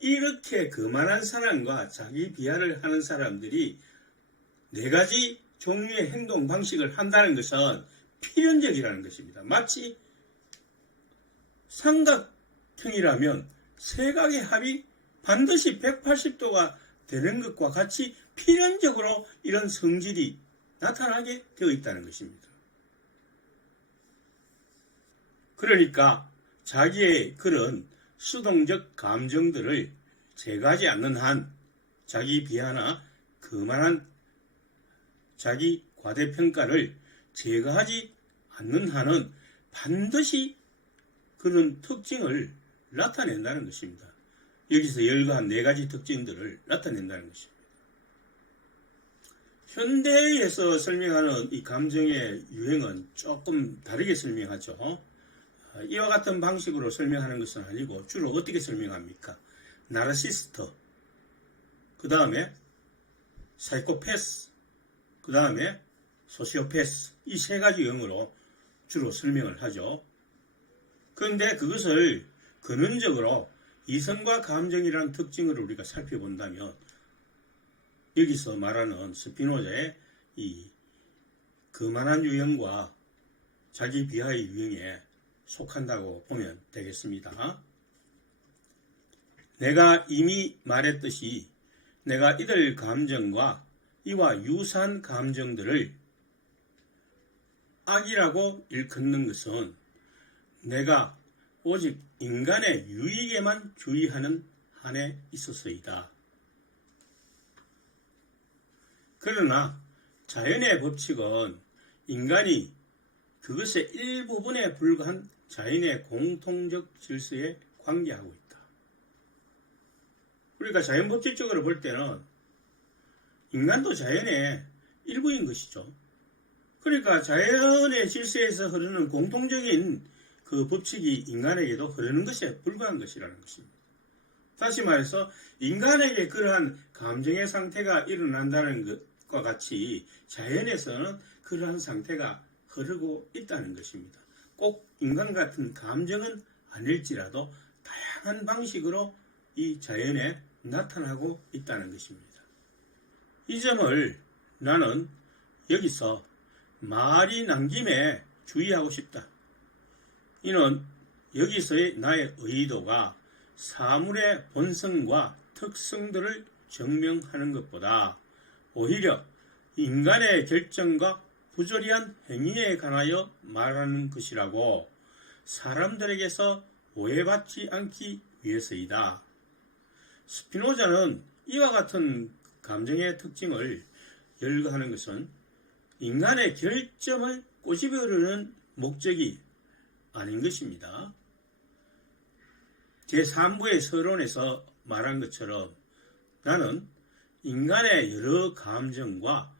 이렇게 그만한 사람과 자기 비하를 하는 사람들이 4가지 종류의 행동 방식을 한다는 것은 필연적이라는 것입니다. 마치 삼각형이라면 세각의 합이 반드시 180도가 되는 것과 같이 필연적으로 이런 성질이 나타나게 되어 있다는 것입니다. 그러니까 자기의 그런 수동적 감정들을 제거하지 않는 한 자기 비하나 그만한 자기 과대평가를 제거하지 않는 한은 반드시 그런 특징을 나타낸다는 것입니다. 여기서 열거한 4가지 특징들을 나타낸다는 것입니다. 현대에서 설명하는 이 감정의 유행은 조금 다르게 설명하죠. 이와 같은 방식으로 설명하는 것은 아니고 주로 어떻게 설명합니까? 나르시스트, 그 다음에 사이코패스, 그 다음에 소시오패스, 이 3가지 유형으로 주로 설명을 하죠. 그런데 그것을 근원적으로 이성과 감정이라는 특징을 우리가 살펴본다면 여기서 말하는 스피노자의 이 그만한 유형과 자기 비하의 유형에 속한다고 보면 되겠습니다. 내가 이미 말했듯이 내가 이들 감정과 이와 유사한 감정들을 악이라고 일컫는 것은 내가 오직 인간의 유익에만 주의하는 한에 있어서이다. 그러나 자연의 법칙은 인간이 그것의 일부분에 불과한 자연의 공통적 질서에 관계하고 있다. 그러니까 자연법칙적으로 볼 때는 인간도 자연의 일부인 것이죠. 그러니까 자연의 질서에서 흐르는 공통적인 그 법칙이 인간에게도 흐르는 것에 불과한 것이라는 것입니다. 다시 말해서 인간에게 그러한 감정의 상태가 일어난다는 것과 같이 자연에서는 그러한 상태가 흐르고 있다는 것입니다. 꼭 인간 같은 감정은 아닐지라도 다양한 방식으로 이 자연에 나타나고 있다는 것입니다. 이 점을 나는 여기서 말이 난 김에 주의하고 싶다. 이는 여기서의 나의 의도가 사물의 본성과 특성들을 증명하는 것보다 오히려 인간의 결정과 부조리한 행위에 관하여 말하는 것이라고 사람들에게서 오해받지 않기 위해서이다. 스피노자는 이와 같은 감정의 특징을 열거하는 것은 인간의 결점을 꼬집으려는 목적이 아닌 것입니다. 제3부의 서론에서 말한 것처럼 나는 인간의 여러 감정과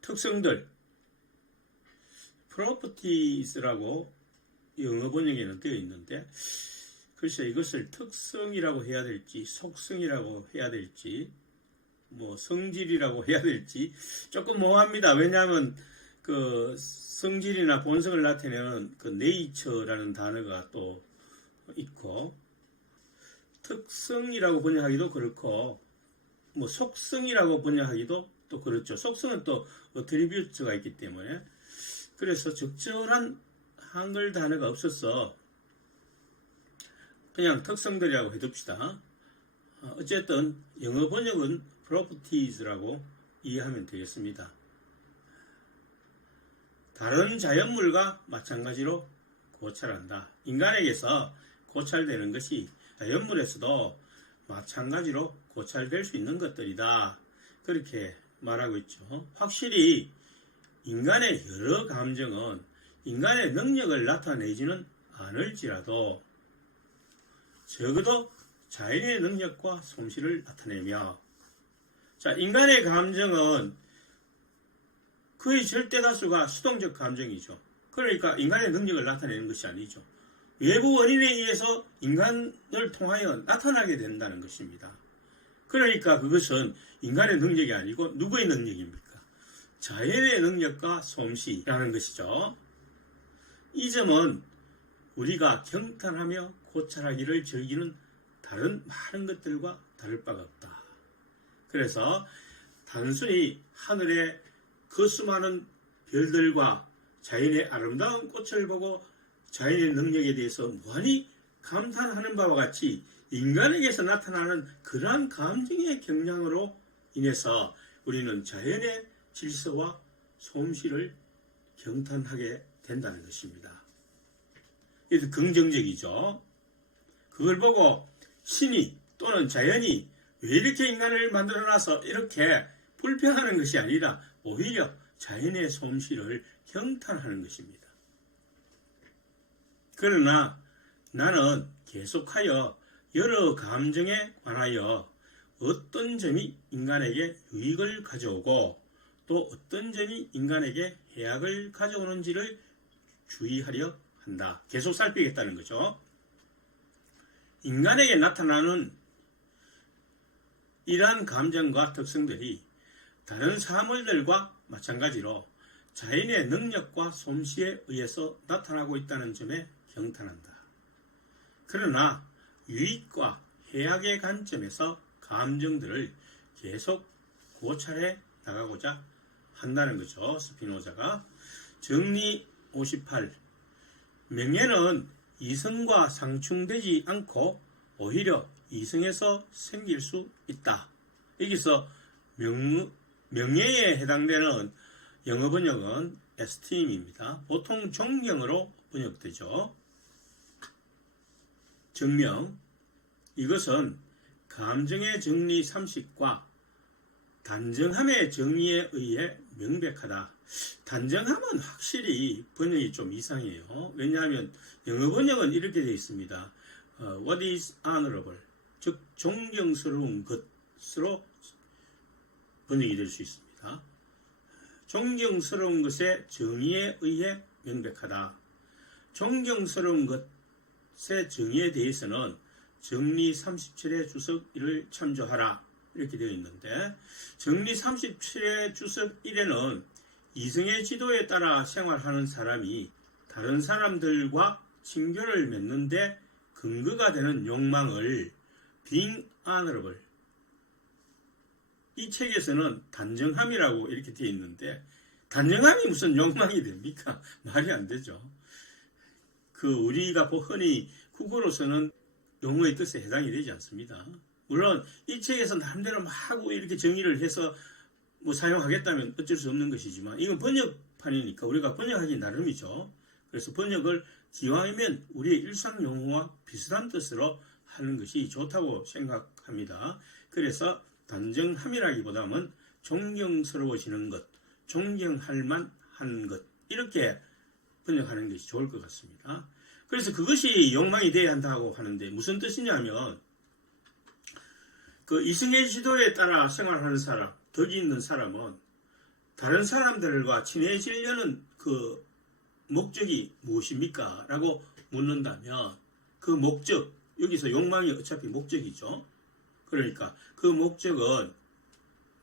특성들, properties라고 영어 번역에는 되어 있는데 글쎄 이것을 특성이라고 해야 될지 속성이라고 해야 될지 성질이라고 해야 될지 조금 모호합니다. 왜냐하면 그 성질이나 본성을 나타내는 그 nature라는 단어가 또 있고 특성이라고 번역하기도 그렇고 속성이라고 번역하기도 또 그렇죠. 속성은 또 attribute가 있기 때문에 그래서 적절한 한글 단어가 없어서 그냥 특성들이라고 해둡시다. 어쨌든 영어 번역은 properties라고 이해하면 되겠습니다. 다른 자연물과 마찬가지로 고찰한다. 인간에게서 고찰되는 것이 자연물에서도 마찬가지로 고찰될 수 있는 것들이다. 그렇게 말하고 있죠. 확실히 인간의 여러 감정은 인간의 능력을 나타내지는 않을지라도 적어도 자연의 능력과 솜씨를 나타내며 인간의 감정은 거의 절대 다수가 수동적 감정이죠. 그러니까 인간의 능력을 나타내는 것이 아니죠. 외부 원인에 의해서 인간을 통하여 나타나게 된다는 것입니다. 그러니까 그것은 인간의 능력이 아니고 누구의 능력입니까? 자연의 능력과 솜씨라는 것이죠. 이 점은 우리가 경탄하며 고찰하기를 즐기는 다른 많은 것들과 다를 바가 없다. 그래서 단순히 하늘의 그 수많은 별들과 자연의 아름다운 꽃을 보고 자연의 능력에 대해서 무한히 감탄하는 바와 같이 인간에게서 나타나는 그러한 감정의 경향으로 인해서 우리는 자연의 질서와 솜씨를 경탄하게 된다는 것입니다. 이것도 긍정적이죠. 그걸 보고 신이 또는 자연이 왜 이렇게 인간을 만들어놔서 이렇게 불평하는 것이 아니라 오히려 자연의 솜씨를 경탄하는 것입니다. 그러나 나는 계속하여 여러 감정에 관하여 어떤 점이 인간에게 유익을 가져오고 또 어떤 점이 인간에게 해악을 가져오는지를 주의하려 한다. 계속 살피겠다는 거죠. 인간에게 나타나는 이러한 감정과 특성들이 다른 사물들과 마찬가지로 자연의 능력과 솜씨에 의해서 나타나고 있다는 점에 경탄한다. 그러나 유익과 해악의 관점에서 감정들을 계속 고찰해 나가고자 한다는 거죠. 스피노자가. 정리 58. 명예는 이성과 상충되지 않고 오히려 이성에서 생길 수 있다. 여기서 명예에 해당되는 영어 번역은 esteem입니다. 보통 존경으로 번역되죠. 정명. 이것은 감정의 정리 30과 단정함의 정리에 의해 명백하다. 단정함은 확실히 번역이 좀 이상해요. 왜냐하면 영어 번역은 이렇게 되어 있습니다. what is honorable, 즉 존경스러운 것으로 번역이 될 수 있습니다. 존경스러운 것의 정의에 의해 명백하다. 존경스러운 것의 정의에 대해서는 정리 37의 주석 1을 참조하라 이렇게 되어 있는데, 정리 37의 주석 1에는 이성의 지도에 따라 생활하는 사람이 다른 사람들과 친교를 맺는데 근거가 되는 욕망을 being honorable, 이 책에서는 단정함이라고 이렇게 되어 있는데, 단정함이 무슨 욕망이 됩니까? 말이 안 되죠. 우리가 흔히 국어로서는 용어의 뜻에 해당이 되지 않습니다. 물론 이 책에서 나름대로 막 하고 이렇게 정의를 해서 사용하겠다면 어쩔 수 없는 것이지만, 이건 번역판이니까 우리가 번역하기 나름이죠. 그래서 번역을 기왕이면 우리의 일상 용어와 비슷한 뜻으로 하는 것이 좋다고 생각합니다. 그래서 단정함이라기보다는 존경스러워지는 것, 존경할 만한 것, 이렇게 번역하는 것이 좋을 것 같습니다. 그래서 그것이 욕망이 되어야 한다고 하는데, 무슨 뜻이냐면 이성의 지도에 따라 생활하는 사람, 덕이 있는 사람은 다른 사람들과 친해지려는 그 목적이 무엇입니까? 라고 묻는다면, 그 목적, 여기서 욕망이 어차피 목적이죠. 그러니까 그 목적은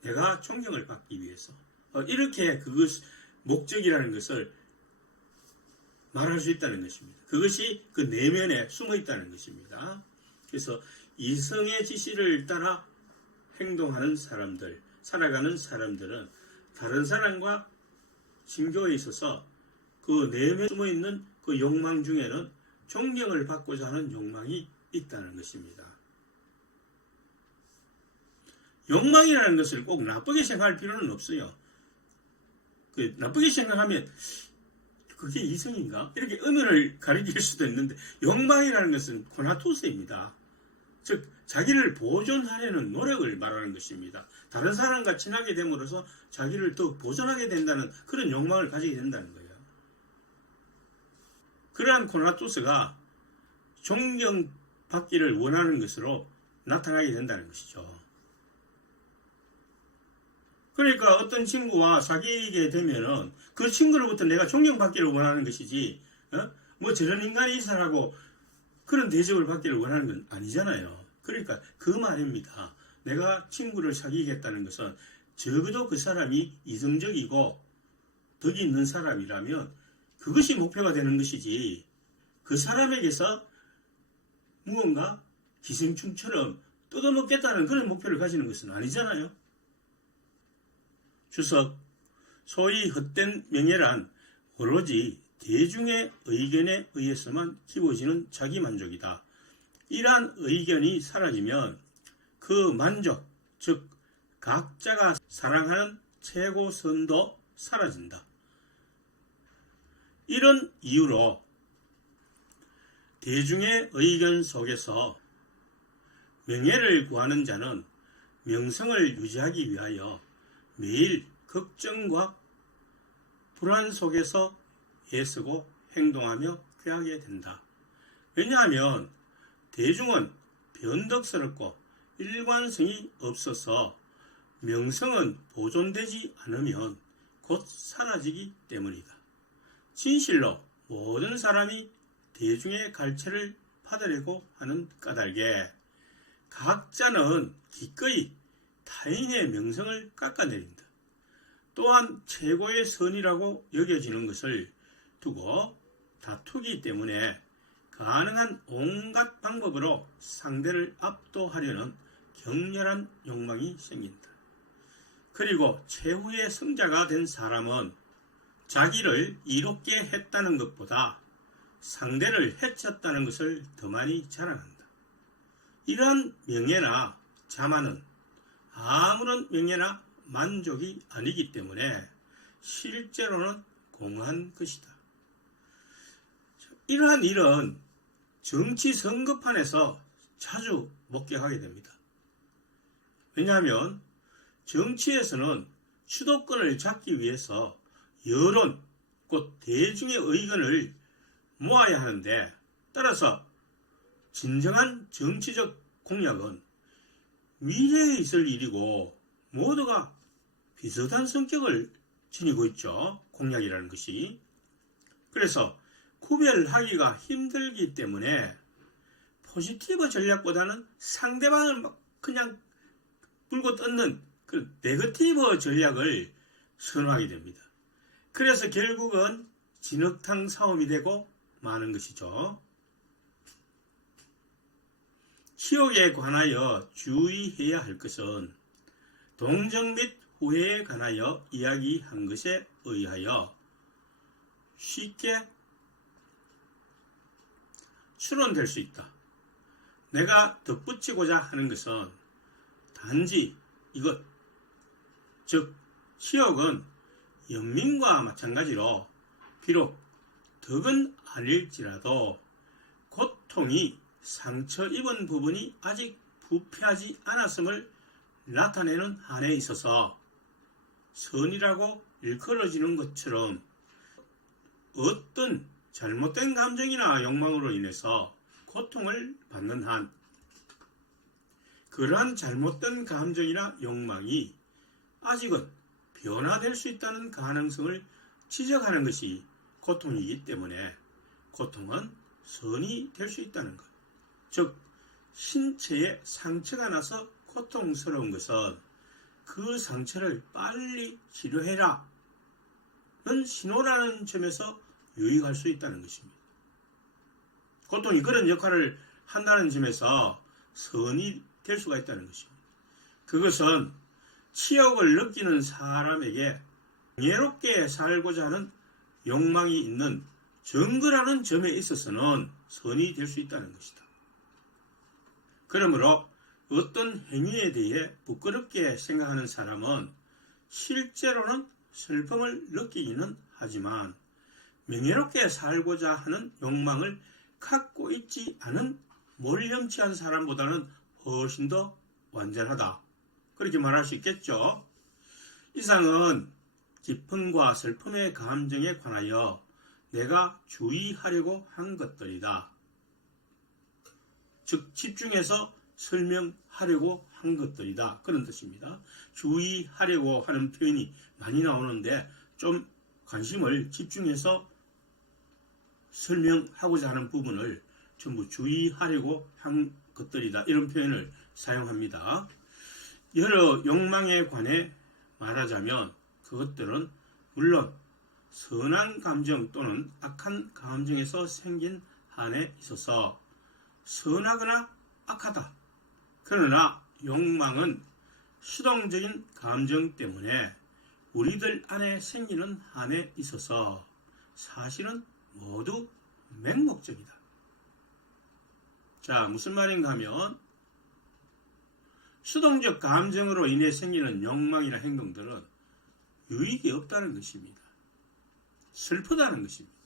내가 존경을 받기 위해서, 이렇게 목적이라는 것을 말할 수 있다는 것입니다. 그것이 그 내면에 숨어 있다는 것입니다. 그래서 이성의 지시를 따라 행동하는 사람들, 살아가는 사람들은 다른 사람과 친교에 있어서 그 내면에 숨어 있는 그 욕망 중에는 존경을 받고자 하는 욕망이 있다는 것입니다. 욕망이라는 것을 꼭 나쁘게 생각할 필요는 없어요. 나쁘게 생각하면 그게 이성인가? 이렇게 의미를 가리킬 수도 있는데, 욕망이라는 것은 코나투스입니다. 즉 자기를 보존하려는 노력을 말하는 것입니다. 다른 사람과 친하게 됨으로써 자기를 더 보존하게 된다는 그런 욕망을 가지게 된다는 거예요. 그러한 코나투스가 존경받기를 원하는 것으로 나타나게 된다는 것이죠. 그러니까 어떤 친구와 사귀게 되면은 그 친구로부터 내가 존경받기를 원하는 것이지, 저런 인간이 있어라고 그런 대접을 받기를 원하는 건 아니잖아요. 그러니까 그 말입니다. 내가 친구를 사귀겠다는 것은 적어도 그 사람이 이성적이고 덕이 있는 사람이라면 그것이 목표가 되는 것이지, 그 사람에게서 무언가 기생충처럼 뜯어먹겠다는 그런 목표를 가지는 것은 아니잖아요. 주석, 소위 헛된 명예란 오로지 대중의 의견에 의해서만 키워지는 자기만족이다. 이러한 의견이 사라지면 그 만족, 즉 각자가 사랑하는 최고선도 사라진다. 이런 이유로 대중의 의견 속에서 명예를 구하는 자는 명성을 유지하기 위하여 매일 걱정과 불안 속에서 애쓰고 행동하며 꾀하게 된다. 왜냐하면 대중은 변덕스럽고 일관성이 없어서 명성은 보존되지 않으면 곧 사라지기 때문이다. 진실로 모든 사람이 대중의 갈채를 받으려고 하는 까닭에 각자는 기꺼이 타인의 명성을 깎아내린다. 또한 최고의 선이라고 여겨지는 것을 두고 다투기 때문에 가능한 온갖 방법으로 상대를 압도하려는 격렬한 욕망이 생긴다. 그리고 최후의 승자가 된 사람은 자기를 이롭게 했다는 것보다 상대를 해쳤다는 것을 더 많이 자랑한다. 이러한 명예나 자만은 아무런 명예나 만족이 아니기 때문에 실제로는 공허한 것이다. 이러한 일은 정치 선거판에서 자주 목격하게 됩니다. 왜냐하면 정치에서는 주도권을 잡기 위해서 여론, 곧 대중의 의견을 모아야 하는데, 따라서 진정한 정치적 공약은 미래에 있을 일이고 모두가 비슷한 성격을 지니고 있죠. 공약이라는 것이. 그래서 구별하기가 힘들기 때문에 포지티브 전략보다는 상대방을 막 그냥 불고 뜯는 그 네거티브 전략을 선호하게 됩니다. 그래서 결국은 진흙탕 싸움이 되고 마는 것이죠. 치욕에 관하여 주의해야 할 것은 동정 및 후회에 관하여 이야기한 것에 의하여 쉽게 추론될 수 있다. 내가 덧붙이고자 하는 것은 단지 이것, 즉 치욕은 연민과 마찬가지로 비록 덕은 아닐지라도 고통이 상처 입은 부분이 아직 부패하지 않았음을 나타내는 한에 있어서 선이라고 일컬어지는 것처럼 어떤 잘못된 감정이나 욕망으로 인해서 고통을 받는 한 그러한 잘못된 감정이나 욕망이 아직은 변화될 수 있다는 가능성을 지적하는 것이 고통이기 때문에 고통은 선이 될 수 있다는 것. 즉 신체에 상처가 나서 고통스러운 것은 그 상처를 빨리 치료해라 는 신호라는 점에서 유익할 수 있다는 것입니다. 고통이 그런 역할을 한다는 점에서 선이 될 수가 있다는 것입니다. 그것은 치욕을 느끼는 사람에게 명예롭게 살고자 하는 욕망이 있는 증거라는 점에 있어서는 선이 될 수 있다는 것이다. 그러므로 어떤 행위에 대해 부끄럽게 생각하는 사람은 실제로는 슬픔을 느끼기는 하지만 명예롭게 살고자 하는 욕망을 갖고 있지 않은 몰염치한 사람보다는 훨씬 더 완전하다. 그렇게 말할 수 있겠죠. 이상은 기쁨과 슬픔의 감정에 관하여 내가 주의하려고 한 것들이다. 즉 집중해서 설명하려고 한 것들이다. 그런 뜻입니다. 주의하려고 하는 표현이 많이 나오는데 좀 관심을 집중해서 설명하고자 하는 부분을 전부 주의하려고 한 것들이다. 이런 표현을 사용합니다. 여러 욕망에 관해 말하자면 그것들은 물론 선한 감정 또는 악한 감정에서 생긴 한에 있어서 선하거나 악하다. 그러나 욕망은 수동적인 감정 때문에 우리들 안에 생기는 한에 있어서 사실은 모두 맹목적이다. 자, 무슨 말인가 하면 수동적 감정으로 인해 생기는 욕망이나 행동들은 유익이 없다는 것입니다. 슬프다는 것입니다.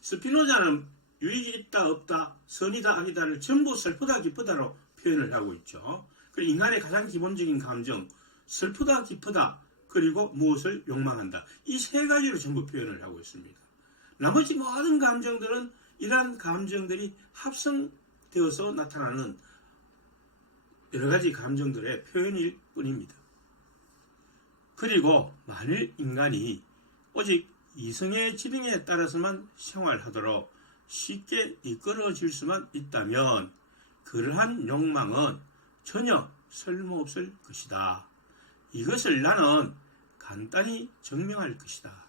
스피노자는 유익이 있다 없다, 선이다 악이다를 전부 슬프다 기쁘다로 표현을 하고 있죠. 그리고 인간의 가장 기본적인 감정, 슬프다 기쁘다, 그리고 무엇을 욕망한다. 이 세 가지로 전부 표현을 하고 있습니다. 나머지 모든 감정들은 이러한 감정들이 합성되어서 나타나는 여러 가지 감정들의 표현일 뿐입니다. 그리고 만일 인간이 오직 이성의 지령에 따라서만 생활하도록 쉽게 이끌어질 수만 있다면 그러한 욕망은 전혀 쓸모없을 것이다. 이것을 나는 간단히 증명할 것이다.